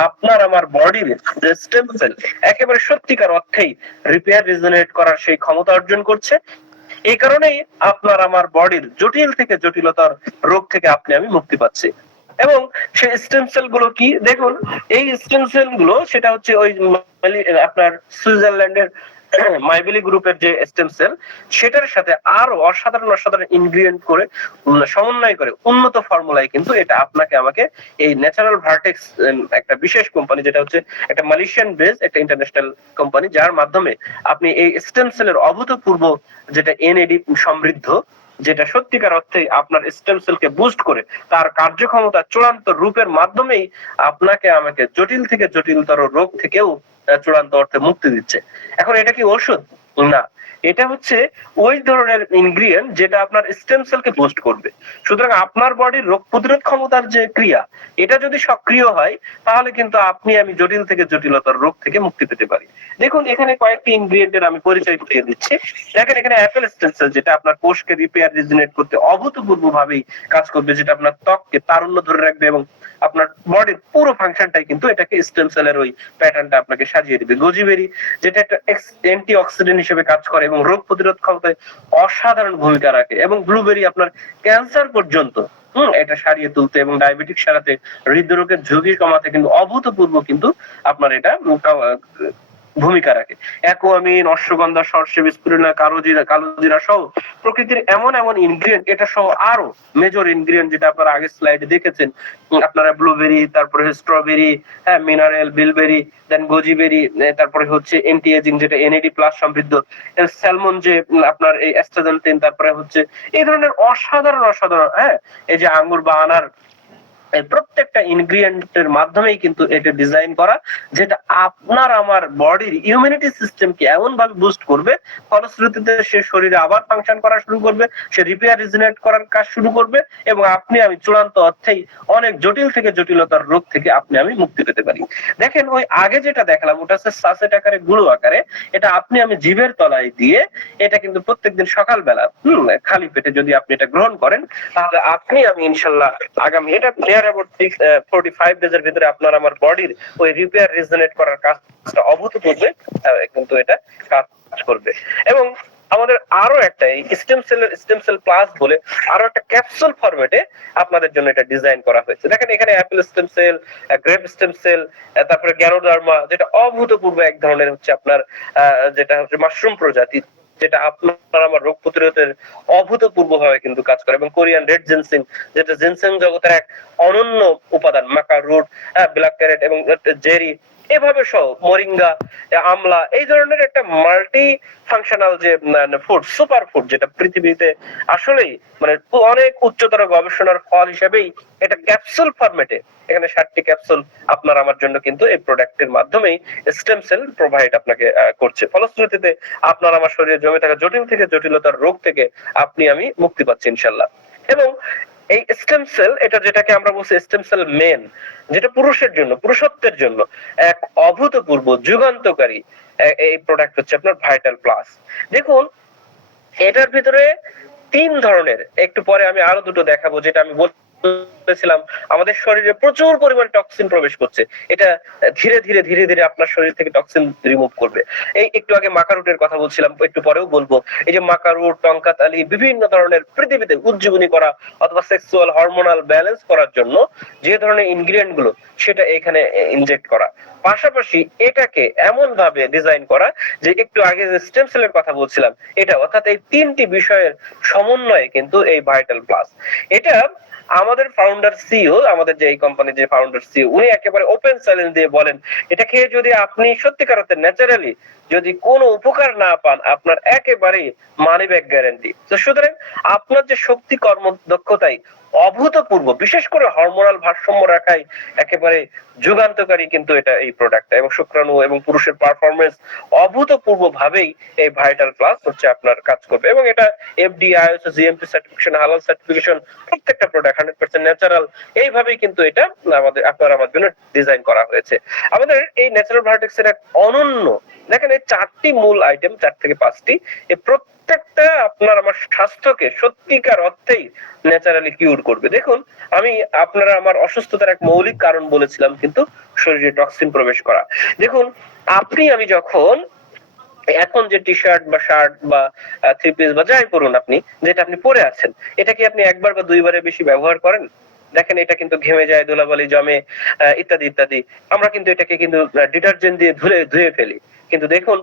আপনার আমার বডির যে স্টেম সেল একেবারে সত্যিকার অর্থেই রিপেয়ার রিজনেট করার সেই ক্ষমতা অর্জন করছে। এই কারণেই আপনার আমার বডির জটিল থেকে জটিলতার রোগ থেকে আপনি আমি মুক্তি পাচ্ছি। এবং সেই স্টেম সেল গুলো কি দেখুন, এই স্টেম সেল গুলো সেটা হচ্ছে ওই আপনার সুইজারল্যান্ডের মাইবিলি গ্রুপের যে স্টেম সেল, সেটার সাথে আরো অসাধারণ অসাধারণ ইনগ্রিডিয়েন্ট করে সমন্বয় করে উন্নত ফর্মুলায় কিন্তু এটা আপনাকে আমাকে এই ন্যাচারাল ভার্টেক্স একটা বিশেষ কোম্পানি, যেটা হচ্ছে একটা মালয়েশিয়ান বেস একটা ইন্টারন্যাশনাল কোম্পানি, যার মাধ্যমে আপনি এই স্টেম সেলের অভূতপূর্ব যেটা এনএডি সমৃদ্ধ, যেটা সত্যিকার অর্থে আপনার স্টেম সেলকে বুস্ট করে তার কার্যক্ষমতা চূড়ান্ত রূপের মাধ্যমেই আপনাকে আমাকে জটিল থেকে জটিলতর রোগ থেকেও চূড়ান্ত অর্থে মুক্তি দিচ্ছে। এখন এটা কি ওষুধ? না, এটা হচ্ছে ওই ধরনের ইনগ্রিডিয়েন্ট যেটা আপনার স্টেম সেলকে বুস্ট করবে। সুতরাং আপনার বডির রোগ প্রতিরোধ ক্ষমতার যে ক্রিয়া, এটা যদি সক্রিয় হয় তাহলে কিন্তু আপনি আমি জটিল থেকে জটিলতার রোগ থেকে মুক্তি পেতে পারি। দেখুন এখানে কয়েকটি ইনগ্রিডিয়েন্টের আমি পরিচয় দিয়ে দিচ্ছি। দেখেন এখানে অ্যাপেল স্টেম সেল, যেটা আপনার কোষকে রিপেয়ার রিজনেট করতে অভূতপূর্ব ভাবেই কাজ করবে, যেটা আপনার ত্বককে তারুণ্য ধরে রাখবে এবং আপনার বডির পুরো ফাংশনটাই কিন্তু এটাকে স্টেম সেলের ওই প্যাটার্নটা আপনাকে সাজিয়ে দিবে। গোজিবেরি, যেটা একটা অ্যান্টি অক্সিডেন্ট হিসেবে কাজ করে এবং রোগ প্রতিরোধ ক্ষমতায় অসাধারণ ভূমিকা রাখে, এবং ব্লুবেরি আপনার ক্যান্সার পর্যন্ত এটা সারিয়ে তুলতে এবং ডায়াবেটিক সারাতে, হৃদরোগের ঝুঁকি কমাতে কিন্তু অভূতপূর্ব কিন্তু আপনার এটা ভূমিকা রাখে। অ্যাকোয়ামিন, অশ্বগন্ধা, সরষে, বিস্ফোরণা, কালোজিরা সহ প্রকৃতির এমন এমন ইনগ্রিডিয়েন্ট, এটা সহ আরো মেজর ইনগ্রিডিয়েন্ট যেটা আপনারা আগের স্লাইডে দেখেছেন, আপনারা ব্লুবেরি, তারপরে স্ট্রবেরি, হ্যাঁ মিনারেল, বিলবেরি, দেন গোজিবেরি, তারপরে হচ্ছে এন্টি এজিং যেটা এনএডি প্লাস সমৃদ্ধ, স্যালমন যে আপনার এই অ্যাস্ট্রাজেন্টিন, তারপরে হচ্ছে এই ধরনের অসাধারণ অসাধারণ, হ্যাঁ এই যে আঙ্গুর বা আনার, প্রত্যেকটা ইনগ্রিডিয়েন্টের মাধ্যমেই কিন্তু এটা ডিজাইন করা, যেটা আপনার আমার বডির ইমিউনিটি সিস্টেমকে এমন ভাবে বুস্ট করবে, ফলশ্রুতিতে সে শরীরে আবার ফাংশন করা শুরু করবে, সে রিপেয়ার রিজনেট করার কাজ শুরু করবে, এবং আপনি আমি চূড়ান্ত অর্থেই অনেক জটিল থেকে জটিলতার রোগ থেকে আপনি আমি মুক্তি পেতে পারি। দেখেন ওই আগে যেটা দেখালাম ওটা হচ্ছে সাসেট আকারে, গুঁড়ো আকারে, এটা আপনি আমি জিভের তলায় দিয়ে এটা কিন্তু প্রত্যেকদিন সকালবেলা খালি পেটে যদি আপনি এটা গ্রহণ করেন, তাহলে আপনি আমি ইনশাল্লাহ আগামী এটা 45 ডেজের ভিতরে আপনার আমার বডির ওই রিপেয়ার রিজনেট করার কাজটা অভূতপূর্ব কিন্তু এটা কাজ করবে। এবং আমাদের আরো একটা এই স্টেম সেল প্লাস বলে আরো একটা ক্যাপসুল ফরম্যাটে আপনাদের জন্য এটা ডিজাইন করা হয়েছে। দেখেন এখানে Apple stem cell, grape stem cell, তারপরে গ্যানোডার্মা, যেটা অভূতপূর্ব এক ধরনের হচ্ছে আপনার যেটা হচ্ছে মাশরুম প্রজাতি, যেটা আপনার আমার রোগ প্রতিরোধের অভূতপূর্ব ভাবে কিন্তু কাজ করে, এবং কোরিয়ান রেড জিনসিং, যেটা জিনসিং জগতের এক অনন্য উপাদান, মাকা রুট, ব্ল্যাক ক্যারেট এবং জেরি, এভাবে সহ মরিঙ্গা, আমলা, এই ধরনের একটা মাল্টি ফাংশনাল যে ফুড, সুপার ফুড, যেটা পৃথিবীতে আসলেই মানে অনেক উচ্চতর গবেষণার ফল হিসেবেই এটা ক্যাপসুল ফরম্যাটে, এখানে 60টি ক্যাপসুল আপনার আমার জন্য কিন্তু এই প্রোডাক্টের মাধ্যমেই স্টেম সেল প্রোভাইড আপনাকে করছে। ফলশ্রুতিতে আপনার আমার শরীরে জমে থাকা জটিল থেকে জটিলতার রোগ থেকে আপনি আমি মুক্তি পাচ্ছি ইনশাল্লাহ। এবং এই স্টেম সেল, এটা যেটাকে আমরা বলছি স্টেম সেল মেন, যেটা পুরুষের জন্য, পুরুষত্বের জন্য এক অভূতপূর্ব যুগান্তকারী এই প্রোডাক্ট হচ্ছে আপনার ভাইটাল প্লাস। দেখুন এটার ভিতরে 3 ধরনের, একটু পরে আমি আরো দুটো দেখাবো, যেটা আমি বলতেছিলাম আমাদের শরীরে প্রচুর পরিমাণ টক্সিন প্রবেশ করছে, এটা ধীরে ধীরে ধীরে ধীরে আপনার শরীর থেকে টক্সিন রিমুভ করবে। এই একটু আগে মাকারুটের কথা বলছিলাম, একটু পরেও বলবো, এই যে মাকারুট, টংকাতালি, বিভিন্ন ধরনের পৃথিবীতে উজ্জীবনী করা অথবা সেক্সুয়াল হরমোনাল ব্যালেন্স করার জন্য যে ধরনের ইনগ্রিডিয়েন্ট গুলো, সেটা এখানে ইনজেক্ট করা, পাশাপাশি এটাকে এমন ভাবে ডিজাইন করা যে একটু আগে যে স্টেম সেলের কথা বলছিলাম এটা, অর্থাৎ এই 3টি বিষয়ের সমন্বয়ে কিন্তু এই ভাইটাল প্লাস। এটা আমাদের ফাউন্ডার সিইও, আমাদের যে এই কোম্পানির যে ফাউন্ডার সিইও, উনি একেবারে ওপেন চ্যালেঞ্জ দিয়ে বলেন এটা খেয়ে যদি আপনি সত্যিকার অর্থে ন্যাচারালি যদি কোনো উপকার না পান, আপনার একেবারেই মানি ব্যাক গ্যারান্টি। তো সুতরাং আপনার যে শক্তি কর্ম দক্ষতাই অভূতপূর্ব, বিশেষ করে হরমোনাল ভারসাম্য রাখাই একেবারে যুগান্তকারী কিন্তু এটা এই প্রোডাক্টটা, এবং শুক্রাণু এবং পুরুষের পারফরমেন্স অভূতপূর্ব ভাবেই এই ভাইটাল প্লাস হচ্ছে আপনার কাজ করবে। এবং এটা এফডিএ, আইএসও, জিএমপি সার্টিফিকেশন, হালাল সার্টিফিকেশন, প্রত্যেকটা প্রোডাক্ট 100% ন্যাচারাল, এইভাবেই কিন্তু এটা আমাদের আমার জন্য ডিজাইন করা হয়েছে। আমাদের এই ন্যাচারাল ভার্টেক্স এর এক অনন্য, দেখেন এই 4টি মূল আইটেম, 4 থেকে 5টি, এই প্রত্যেকটা আপনার আমার স্বাস্থ্যকে সত্যিকার অর্থেই ন্যাচারালি কিউর করবে। দেখুন, আমি আপনারা আমার অসুস্থতার এক মৌলিক কারণ বলেছিলাম কিন্তু শরীরে টক্সিন প্রবেশ করা। দেখুন, আমি যখন এখন যে টি শার্ট বা শার্ট বা থ্রি পিস বা যাই পরুন আপনি, যেটা আপনি পরে আছেন, এটা কি আপনি একবার বা দুইবারের বেশি ব্যবহার করেন? দেখেন এটা কিন্তু ঘেমে যায়, ধুলাবালি জমে, ইত্যাদি ইত্যাদি। আমরা কিন্তু এটাকে কিন্তু ডিটারজেন্ট দিয়ে ধুয়ে ফেলি। কিন্তু দেখুন,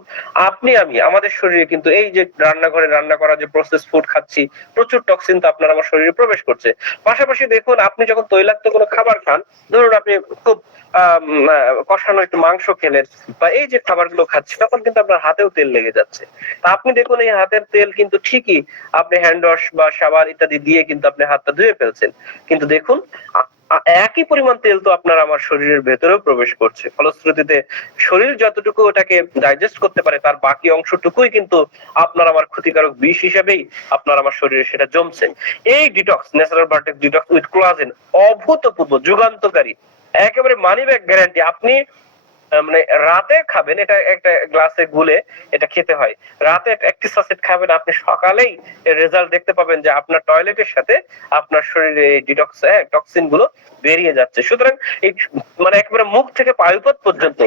আমি আমাদের শরীরে কিন্তু এই যে রান্নাঘরে রান্না করা যে প্রসেস ফুড খাচ্ছি, প্রচুর টক্সিন তো আপনার আমার শরীরে প্রবেশ করছে। পাশাপাশি দেখুন, আপনি যখন তৈলাক্ত কোনো খাবার খান, ধরুন আপনি খুব কষানো একটু মাংস খেলেন বা এই যে খাবারগুলো খাচ্ছি, তখন কিন্তু আপনার হাতেও তেল লেগে যাচ্ছে। তা আপনি দেখুন, এই হাতের তেল কিন্তু ঠিকই আপনি হ্যান্ড ওয়াশ বা সাবান ইত্যাদি দিয়ে কিন্তু আপনি হাতটা ধুয়ে ফেলছেন, কিন্তু দেখুন একই পরিমাণ তেল তো আপনার আমার শরীরের ভেতরেও প্রবেশ করছে। ফলশ্রুতিতে শরীর যতটুকু ওটাকে ডাইজেস্ট করতে পারে, তার বাকি অংশটুকুই কিন্তু আপনার আমার ক্ষতিকারক বিষ হিসেবেই আপনার আমার শরীরে সেটা জমছে। এই detox, natural vertex detox with collagen অভূতপূর্ব, যুগান্তকারী, একেবারে মানি ব্যাক গ্যারান্টি। আপনি মানে রাতে খাবেন, এটা একটা গ্লাসে গুলে এটা খেতে হয়, রাতে একটি সাসেট খাবেন, আপনি সকালেই রেজাল্ট দেখতে পাবেন যে আপনার টয়লেটের সাথে আপনার শরীরে ডিটক্স টক্সিন গুলো বেরিয়ে যাচ্ছে। সুতরাং এই মানে একেবারে মুখ থেকে পায়ুপথ পর্যন্ত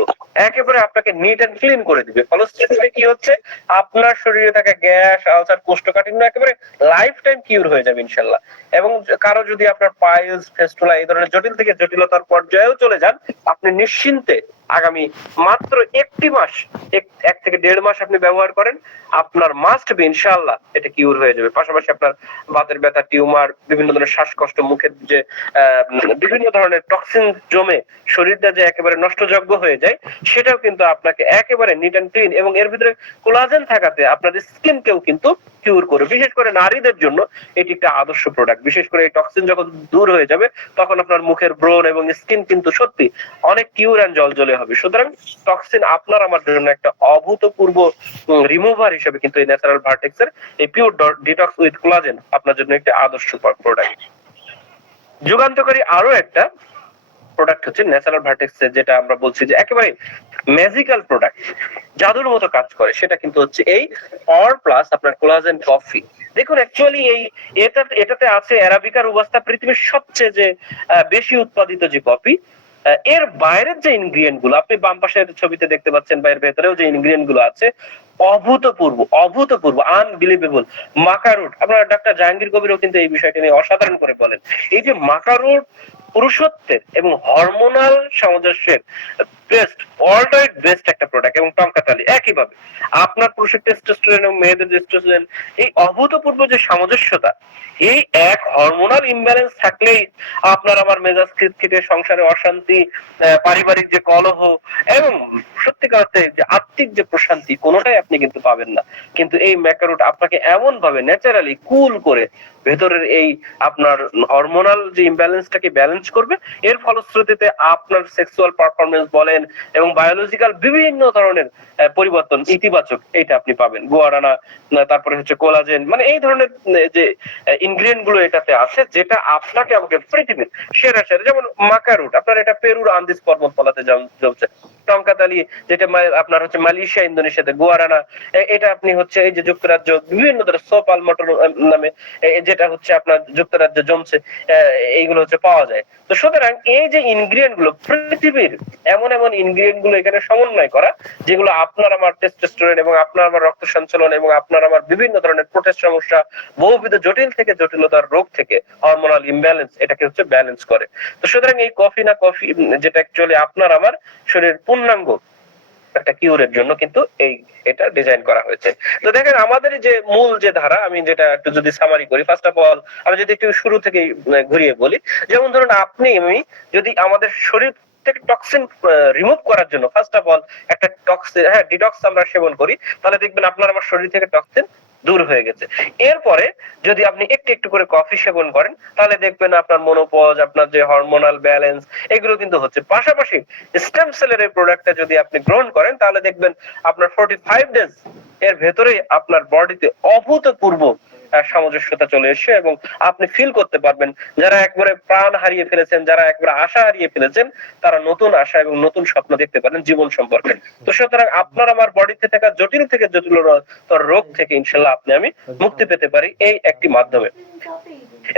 একেবারে আপনাকে নিট এন্ড ক্লিন করে দিবে। ফলশ্রুতিতে কি হচ্ছে, আপনার শরীরে থাকা গ্যাস, আলসার, কোষ্ঠকাঠিন্য একেবারে লাইফ টাইম কিউর হয়ে যাবে ইনশাল্লাহ। এবং কারো যদি আপনার পাইলস, ফেস্টুলা এই ধরনের জটিল থেকে জটিলতার পর্যায়েও চলে যান, আপনি নিশ্চিন্তে আগামী মাত্র 1টি মাস, 1 থেকে 1.5 মাস আপনি ব্যবহার করেন, আপনার মাস্ট বি ইনশাআল্লাহ এটা কিউর হয়ে যাবে। পাশাপাশি আপনার বাতের ব্যথা, টিউমার, বিভিন্ন ধরনের শ্বাসকষ্ট, মুখের যে বিভিন্ন ধরনের টক্সিন জমে শরীরটা যে একেবারে নষ্টযোগ্য হয়ে যায়, সেটাও কিন্তু আপনাকে একেবারে নিট এন্ড ক্লিন, এবং এর ভিতরে কোলাজেন থাকাতে আপনাদের স্কিনকেও কিন্তু কিউর করবে। বিশেষ করে নারীদের জন্য এটি একটা আদর্শ প্রোডাক্ট। বিশেষ করে এই টক্সিন যখন দূর হয়ে যাবে, তখন আপনার মুখের ব্রণ এবং স্কিন কিন্তু সত্যি অনেক কিউর এন্ড জলজলে হবে। সুতরাং টক্সিন আপনার আমার জন্য একটা অভূতপূর্ব রিমুভার হিসেবে কিন্তু এই ন্যাচারাল ভার্টেক্স এর এই পিওর ডিটক্স উইথ কোলাজেন আপনার জন্য একটা আদর্শ প্রোডাক্ট। যুগান্তকারী আরো একটা প্রোডাক্ট হচ্ছে ন্যাচারাল ভার্টেক্স এর, যেটা আমরা বলছি যে একেবারে ম্যাজিক্যাল প্রোডাক্ট, জাদুর মতো কাজ করে, সেটা কিন্তু হচ্ছে এই পাওয়ার প্লাস আপনার কোলাজেন কফি। দেখুন, অ্যাকচুয়ালি এটাতে আছে অ্যারাবিকা রোবাস্তা, পৃথিবীর সবচেয়ে যে বেশি উৎপাদিত যে কফি। এর বাইরের যে ইনগ্রিডিয়েন্ট গুলো আপনি বাম পাশের ছবিতে দেখতে পাচ্ছেন, বা এর ভেতরেও যে ইনগ্রিডিয়েন্ট গুলো আছে, অভূতপূর্ব আনবিলিভেবল। মাকারুট, আপনার ডাক্তার জাহাঙ্গীর কবিরও কিন্তু এই বিষয়টা নিয়ে অসাধারণ করে বলেন। এই যে মাকারুট পুরুষত্বের এবং হরমোনাল সামঞ্জস্যের বেস্ট, অলরাইট বেস্ট একটা প্রোডাক্ট। এবং টঙ্কাতালি একইভাবে আপনার পুরুষের টেস্টোস্টেরন এবং মেয়েদের টেস্টোস্টেরন, এই অভূতপূর্ব যে সামঞ্জস্যতা, এই এক হরমোনাল ইমব্যালেন্স থাকলেই আপনার আমার মেজাজ খিটখিটে, সংসারে অশান্তি, পারিবারিক যে কলহ এবং সত্যিকার অর্থে যে আত্মিক যে প্রশান্তি, কোনোটাই আপনি কিন্তু পাবেন না। কিন্তু এই ম্যাকারুট আপনাকে এমন ভাবে ন্যাচারালি কুল করে ভেতরের এই আপনার হরমোনাল যে ইমব্যালেন্সটাকে ব্যালেন্স করবে। এর ফলশ্রুতিতে আপনার সেক্সুয়াল পারফরমেন্স বলেন এবং বায়োলজিক্যাল বিভিন্ন ধরনের পরিবর্তন ইতিবাচক এটা আপনি পাবেন। গুয়ারানা, তারপরে হচ্ছে কোলাজেন, মানে এই ধরনের যে ইনগ্রিডিয়েন্ট গুলো এটাতে আছে, যেটা আপনাকে আমাকে পৃথিবীর সেরা, যেমন মাকারুট আপনার এটা পেরুর আন্দিজ পর্বতমালাতে জমছে। টঙ্কাতালি যেটা আপনার হচ্ছে মালয়েশিয়া, ইন্দোনেশিয়াতে। গুয়ারানা এটা আপনি হচ্ছে এই যে যুক্তরাজ্য বিভিন্ন ধরনের সোপাল মটর নামে যেটা হচ্ছে আপনার যুক্তরাজ্যে জমছে, এইগুলো হচ্ছে পাওয়া যায়। তো সুতরাং এই যে ইনগ্রিডিয়েন্ট গুলো, পৃথিবীর এমন ইনগ্রিডিয়েন্ট গুলো এখানে সমন্বয় করা, যেগুলো আপনার আমার টেস্টোস্টেরন এবং আপনার আমার রক্ত সঞ্চালন এবং আপনার আমার বিভিন্ন ধরনের প্রোটেস্ট সমস্যা, বহুবিধ জটিল থেকে জটিলতার রোগ থেকে হরমোনাল ইমব্যালেন্স এটাকে হচ্ছে ব্যালেন্স করে। তো সুতরাং এই কফি যেটা অ্যাকচুয়ালি আপনার আমার শরীরের পূর্ণাঙ্গ একটা কিউরের জন্য কিন্তু এটা ডিজাইন করা হয়েছে। তো দেখেন আমাদের যে মূল যে ধারা, আমি যেটা একটু যদি সামারি করি, ফার্স্ট অফ অল আমি যদি একটু শুরু থেকে ঘুরিয়ে বলি, যেমন ধরুন আপনি আমি যদি আমাদের শরীর থেকে টক্সিন রিমুভ করার জন্য ফার্স্ট অফ অল একটা টক্সিন ডিটক্স আমরা সেবন করি, তাহলে দেখবেন আপনার আমার শরীর থেকে টক্সিন দূর হয়ে গেছে। এরপরে যদি আপনি একটু একটু করে কফি সেবন করেন, তাহলে দেখবেন আপনার মনোপজ, আপনার যে হরমোনাল ব্যালেন্স, এগুলো কিন্তু হচ্ছে। পাশাপাশি স্টেম সেলের এই প্রোডাক্টটা যদি আপনি গ্রহণ করেন, তাহলে দেখবেন আপনার 45 ডেজ এর ভেতরে আপনার বডিতে অভূতপূর্ব সামঞ্জস্যতা চলে এসে, এবং আপনি ফিল করতে পারবেন যারা একবারে প্রাণ হারিয়ে ফেলেছেন, যারা একবারে আশা হারিয়ে ফেলেছেন, তারা নতুন আশা এবং নতুন স্বপ্ন দেখতে পারেন জীবন সম্পর্কে। তো সুতরাং আপনার আমার বডিতে থাকা জটিল থেকে জটিল রোগ থেকে ইনশাল্লাহ আপনি আমি মুক্তি পেতে পারি এই একটি মাধ্যমে।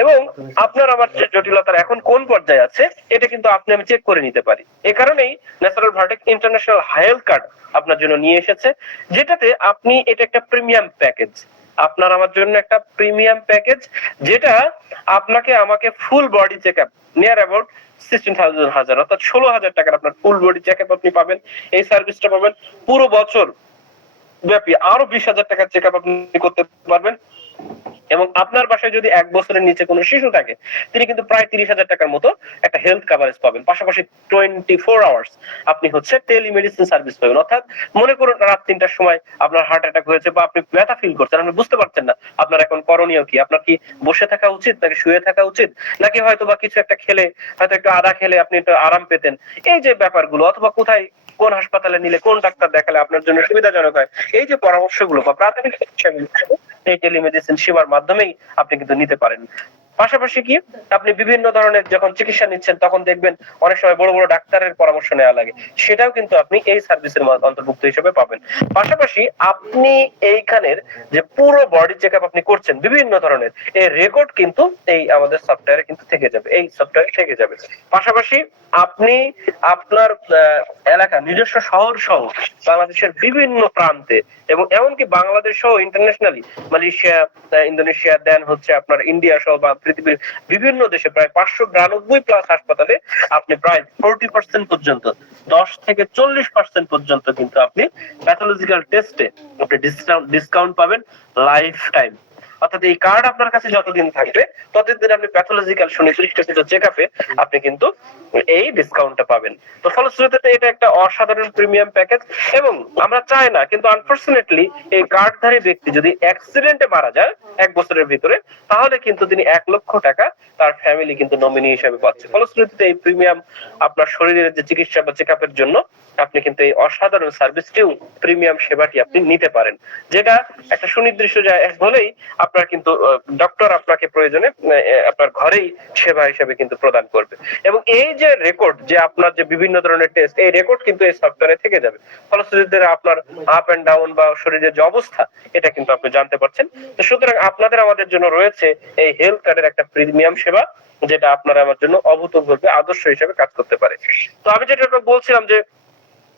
এবং আপনার আমার যে জটিলতার এখন কোন পর্যায়ে আছে, এটা কিন্তু আপনি আমি চেক করে নিতে পারি। এই কারণেই ন্যাচারাল ভার্টেক ইন্টারন্যাশনাল হেলথ কার্ড আপনার জন্য নিয়ে এসেছে, যেটাতে আপনি, এটা একটা প্রিমিয়াম প্যাকেজ, আপনার আমার জন্য একটা প্রিমিয়াম প্যাকেজ, যেটা আপনাকে আমাকে full body check up near about 16,000 অর্থাৎ 16,000 টাকার আপনার ফুল বডি চেক আপ আপনি পাবেন। এই সার্ভিসটা পাবেন পুরো বছর ব্যাপী। আরো 20,000 টাকার চেক আপ আপনি করতে পারবেন। এবং আপনার বাসায় যদি 1 বছরের নিচে কোনো শিশু থাকে, তিনি কিন্তু প্রায় 30,000 টাকার মতো একটা হেলথ কভারেজ পাবেন। পাশাপাশি 24 আওয়ার্স আপনি হচ্ছে টেলিমেডিসিন সার্ভিস পাবেন। অর্থাৎ মনে করুন রাত 3টার সময় আপনার হার্ট অ্যাটাক হয়েছে বা আপনি ব্যথা ফিল করছেন, আপনি বুঝতে পারছেন না আপনার এখন করণীয় কি, আপনার কি বসে থাকা উচিত নাকি শুয়ে থাকা উচিত, নাকি হয়তো বা কিছু একটা খেলে, হয়তো একটু আদা খেলে আপনি একটু আরাম পেতেন, এই যে ব্যাপারগুলো, অথবা কোথায় কোন হাসপাতালে নিলে কোন ডাক্তার দেখালে আপনার জন্য সুবিধাজনক হয়, এই যে পরামর্শগুলো বা প্রাথমিক চিকিৎসা এই টেলিমেডিসিন সেবার মাধ্যমেই আপনি কিন্তু নিতে পারেন। পাশাপাশি কি আপনি বিভিন্ন ধরনের যখন চিকিৎসা নিচ্ছেন, তখন দেখবেন অনেক সময় বড় বড় ডাক্তারের পরামর্শ নেওয়া লাগে, সেটাও কিন্তু আপনি এই সার্ভিসের অন্তর্ভুক্ত হিসেবে পাবেন। পাশাপাশি আপনি এইখানের যে পুরো বডি চেকআপ আপনি করছেন বিভিন্ন ধরনের, এই রেকর্ড কিন্তু এই আমাদের সফটওয়্যারে কিন্তু থেকে যাবে, এই সফটওয়্যারে থেকে যাবে। পাশাপাশি আপনি আপনার এলাকা, নিজস্ব শহর সহ বাংলাদেশের বিভিন্ন প্রান্তে, এবং এমনকি বাংলাদেশ সহ ইন্টারন্যাশনালি মালয়েশিয়া, ইন্দোনেশিয়া, দেন হচ্ছে আপনার ইন্ডিয়া সহ বা পৃথিবীর বিভিন্ন দেশে প্রায় 592 প্লাস হাসপাতালে আপনি প্রায় 40% পর্যন্ত, 10 থেকে 40% পর্যন্ত কিন্তু আপনি প্যাথোলজিক্যাল টেস্টে আপনি ডিসকাউন্ট পাবেন লাইফ টাইম। অর্থাৎ এই কার্ড আপনার কাছে যতদিন থাকবে ততদিন আপনি প্যাথোলজিক্যাল সুনির্দিষ্ট চেকআপে আপনি কিন্তু এই ডিসকাউন্টটা পাবেন। তো ফলশ্রুতিতে এটা একটা অসাধারণ প্রিমিয়াম প্যাকেজ। এবং আমরা চাই না, কিন্তু আনফরচুনেটলি এই কার্ডধারী ব্যক্তি যদি অ্যাক্সিডেন্টে মারা যায় 1 বছরের ভিতরে, তাহলে কিন্তু তিনি 1 লক্ষ টাকা তার ফ্যামিলি কিন্তু নমিনি হিসেবে পাচ্ছে। ফলশ্রুতিতে এই প্রিমিয়াম আপনার শরীরের যে চিকিৎসা বা চেকআপের জন্য আপনি কিন্তু এই অসাধারণ সার্ভিসটিও, প্রিমিয়াম সেবাটি আপনি নিতে পারেন, যেটা একটা সুনির্দিষ্ট হলেই আপনার কিন্তু ডক্টর আপনাকে প্রয়োজনে আপনার ঘরেই সেবা হিসেবে কিন্তু প্রদান করবে। এবং এই যে রেকর্ড, যে আপনার যে বিভিন্ন ধরনের টেস্ট, এই রেকর্ড কিন্তু এই সফটওয়্যারে থেকে যাবে। ফলশ্রুতিতে আপনার আপ এন্ড ডাউন বা শরীরের যে অবস্থা, এটা কিন্তু আপনি জানতে পারছেন। তো সুতরাং আপনাদের আমাদের জন্য রয়েছে এই হেলথ কার্ডের একটা প্রিমিয়াম সেবা, যেটা আপনারা আমার জন্য অভূতপূর্ব আদর্শ হিসেবে কাজ করতে পারে। তো আমি যেটা বলছিলাম যে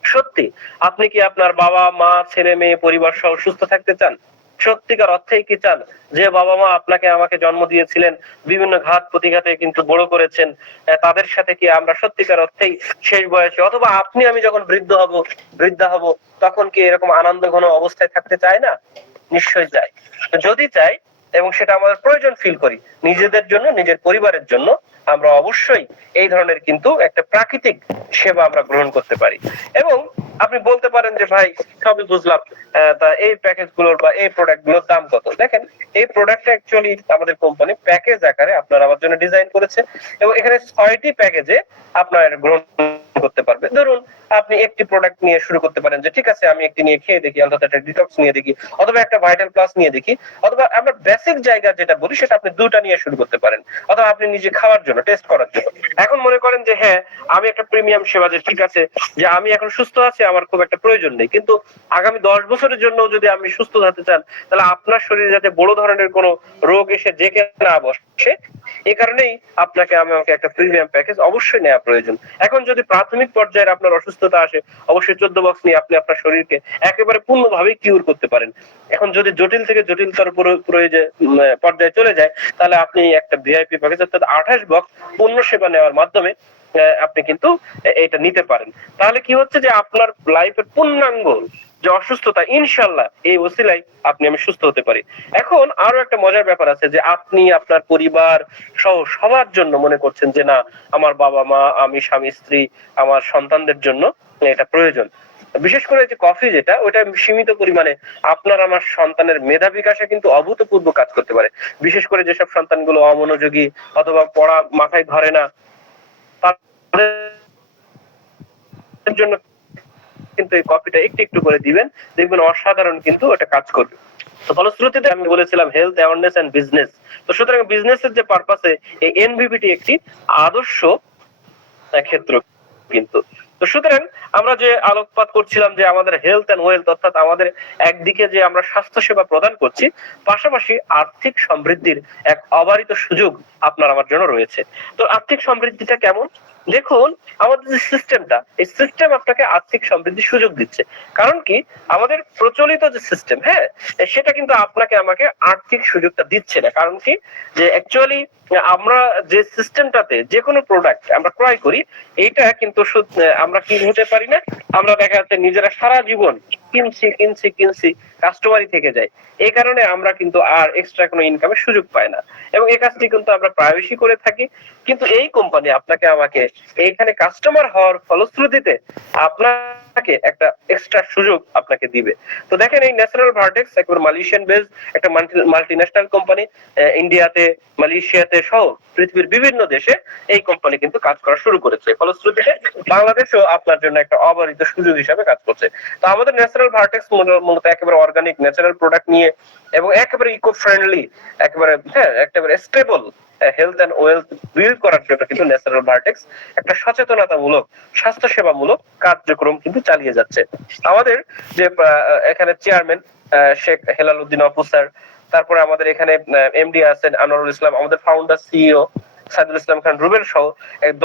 সত্যি আপনি কি আপনার বাবা মা ছেলে মেয়ে পরিবার সহ সুস্থ থাকতে চান? সত্যিকার অর্থেই কি চান যে বাবা মা আপনাকে আমাকে জন্ম দিয়েছিলেন, বিভিন্ন ঘাত প্রতিঘাতে কিন্তু বড় করেছেন, তাদের সাথে কি আমরা সত্যিকার অর্থেই শেষ বয়সে, অথবা আপনি আমি যখন বৃদ্ধা হব তখন কি এরকম আনন্দ ঘন অবস্থায় থাকতে চায় না? নিশ্চয়ই চাই। যদি চাই এবং সেটা আমাদের প্রয়োজন ফিল করি নিজেদের জন্য, নিজের পরিবারের জন্য, আমরা অবশ্যই এই ধরনের কিন্তু একটা প্রাকৃতিক সেবা আমরা গ্রহণ করতে পারি। এবং আপনি বলতে পারেন যে ভাই সবই বুঝলাম, তা এই প্যাকেজ গুলোর বা এই প্রোডাক্ট গুলোর দাম কত? দেখেন, এই প্রোডাক্টটা অ্যাকচুয়ালি আমাদের কোম্পানি প্যাকেজ আকারে আপনার আমার জন্য ডিজাইন করেছে, এবং এখানে 6টি প্যাকেজে আপনার গ্রহণ করতে পারবে। ধরুন আপনি একটি প্রোডাক্ট নিয়ে শুরু করতে পারেন, যে ঠিক আছে আমি একটি নিয়ে খেয়ে দেখি, অন্তত একটা ডিটক্স নিয়ে দেখি, অথবা একটা ভাইটাল প্লাস নিয়ে দেখি, অথবা আমরা বেসিক জায়গা যেটা বলি সেটা আপনি 2টা নিয়ে শুরু করতে পারেন, অথবা আপনি নিজে খাওয়ার জন্য, টেস্ট করার জন্য। এখন মনে করেন যে হ্যাঁ, আমি একটা প্রিমিয়াম সেবা, যে ঠিক আছে যে আমি এখন সুস্থ আছি, আমার খুব একটা প্রয়োজন নেই, কিন্তু আগামী 10 বছরের জন্য যদি আমি সুস্থ থাকতে চান, তাহলে আপনার শরীরে যাতে বড় ধরনের কোনো রোগ এসে জেঁকে না বসে, এই কারণেই আপনাকে আমাকে একটা প্রিমিয়াম প্যাকেজ অবশ্যই নেওয়া প্রয়োজন। এখন যদি প্রাথমিক পর্যায়ে আপনার অসুস্থতা আসে, অবশ্যই 14 বক্স নিয়ে আপনি আপনার শরীরকে একেবারে পূর্ণভাবে কিউর করতে পারেন। এখন যদি জটিল থেকে জটিলতর পর্যায়ে চলে যায়, তাহলে আপনি একটা ভিআইপি প্যাকেজ অর্থাৎ 28 বক্স পূর্ণ সেবা নেওয়ার মাধ্যমে আপনি কিন্তু এটা নিতে পারেন। তাহলে কি হচ্ছে যে আপনার লাইফের পূর্ণাঙ্গ যে অসুস্থতা ইনশাল্লাহ এই ওসিলায় আমি সুস্থ হতে পারি। এখন আরো একটা মজার ব্যাপার আছে যে আপনি আপনার পরিবার সহ সবার জন্য মনে করছেন যে না আমার বাবা মা, আমি স্বামী স্ত্রী, আমার সন্তানদের জন্য এটা প্রয়োজন। বিশেষ করে যে কফি যেটা ওটা সীমিত পরিমাণে আপনার আমার সন্তানের মেধা বিকাশে কিন্তু অভূতপূর্ব কাজ করতে পারে। বিশেষ করে যেসব সন্তানগুলো অমনোযোগী অথবা পড়া মাথায় ধরে না তাদের জন্য কিন্তু এই কফিটা একটু একটু করে দিবেন, দেখবেন অসাধারণ কিন্তু এটা কাজ করবে। তো ফলশ্রুতিতে আমি বলেছিলাম হেলথ অ্যাওয়ারনেস এন্ড বিজনেস। তো সুতরাং বিজনেসের যে পারপাসে এই এনভিবিটি একটি আদর্শ ক্ষেত্র কিন্তু। তো সুতরাং আমরা যে আলোকপাত করছিলাম যে আমাদের হেলথ এন্ড ওয়েলথ অর্থাৎ আমাদের একদিকে যে আমরা স্বাস্থ্য সেবা প্রদান করছি, পাশাপাশি আর্থিক সমৃদ্ধির এক অবারিত সুযোগ আপনার আমার জন্য রয়েছে। তো আর্থিক সমৃদ্ধিটা কেমন? দেখুন আমাদের যে সিস্টেমটা, এই সিস্টেম আপনাকে আর্থিক সমৃদ্ধির সুযোগ দিচ্ছে। কারণ কি আমাদের প্রচলিত যে সিস্টেম, হ্যাঁ, সেটা কিন্তু আপনাকে আমাকে আর্থিক সুযোগটা দিচ্ছে না। কারণ কি যে অ্যাকচুয়ালি আমরা যে সিস্টেমটাতে যে কোনো প্রোডাক্ট আমরা ক্রয় করি, এইটা কিন্তু আমরা কি হতে পারি না, আমরা দেখা যাচ্ছে নিজেরা সারা জীবন কিনছি কিনছি কিনছি, কাস্টমারই থেকে যায়। এই কারণে আমরা কিন্তু আর এক্সট্রা কোনো ইনকামের সুযোগ পাই না, এবং এই কাজটি কিন্তু আমরা প্রায়শই করে থাকি। কিন্তু এই কোম্পানি আপনাকে আমাকে এইখানে কাস্টমার হওয়ার ফলশ্রুতিতে আপনাকে একটা এক্সট্রা সুযোগ আপনাকে দিবে। তো দেখেন এই ন্যাচারাল ভার্টেক্স একবার মালয়েশিয়ান বেস একটা মাল্টিন্যাশনাল কোম্পানি, ইন্ডিয়াতে, মালয়েশিয়াতে সহ পৃথিবীর বিভিন্ন দেশে এই কোম্পানি কিন্তু কাজ করা শুরু করেছে। ফলশ্রুতিতে বাংলাদেশও আপনার জন্য একটা অবারিত সুযোগ হিসাবে কাজ করছে। তো আমাদের ন্যাচারাল ভার্টেক্স মূলত একেবারে অর্গানিক ন্যাচারাল প্রোডাক্ট নিয়ে এবং একেবারে ইকো ফ্রেন্ডলি, একেবারে একেবারে stable health and wealth build করার জন্য কিন্তু ন্যাচারাল ভার্টেক্স একটা সচেতনতামূলক স্বাস্থ্য সেবামূলক কার্যক্রম কিন্তু চালিয়ে যাচ্ছে। আমাদের যে এখানে চেয়ারম্যান শেখ হেলাল উদ্দিন অপু স্যার, তারপরে আমাদের এখানে এমডি আছেন আনোয়ারুল ইসলাম, আমাদের ফাউন্ডার সিইও সাইদুল ইসলাম খান রুবেল সহ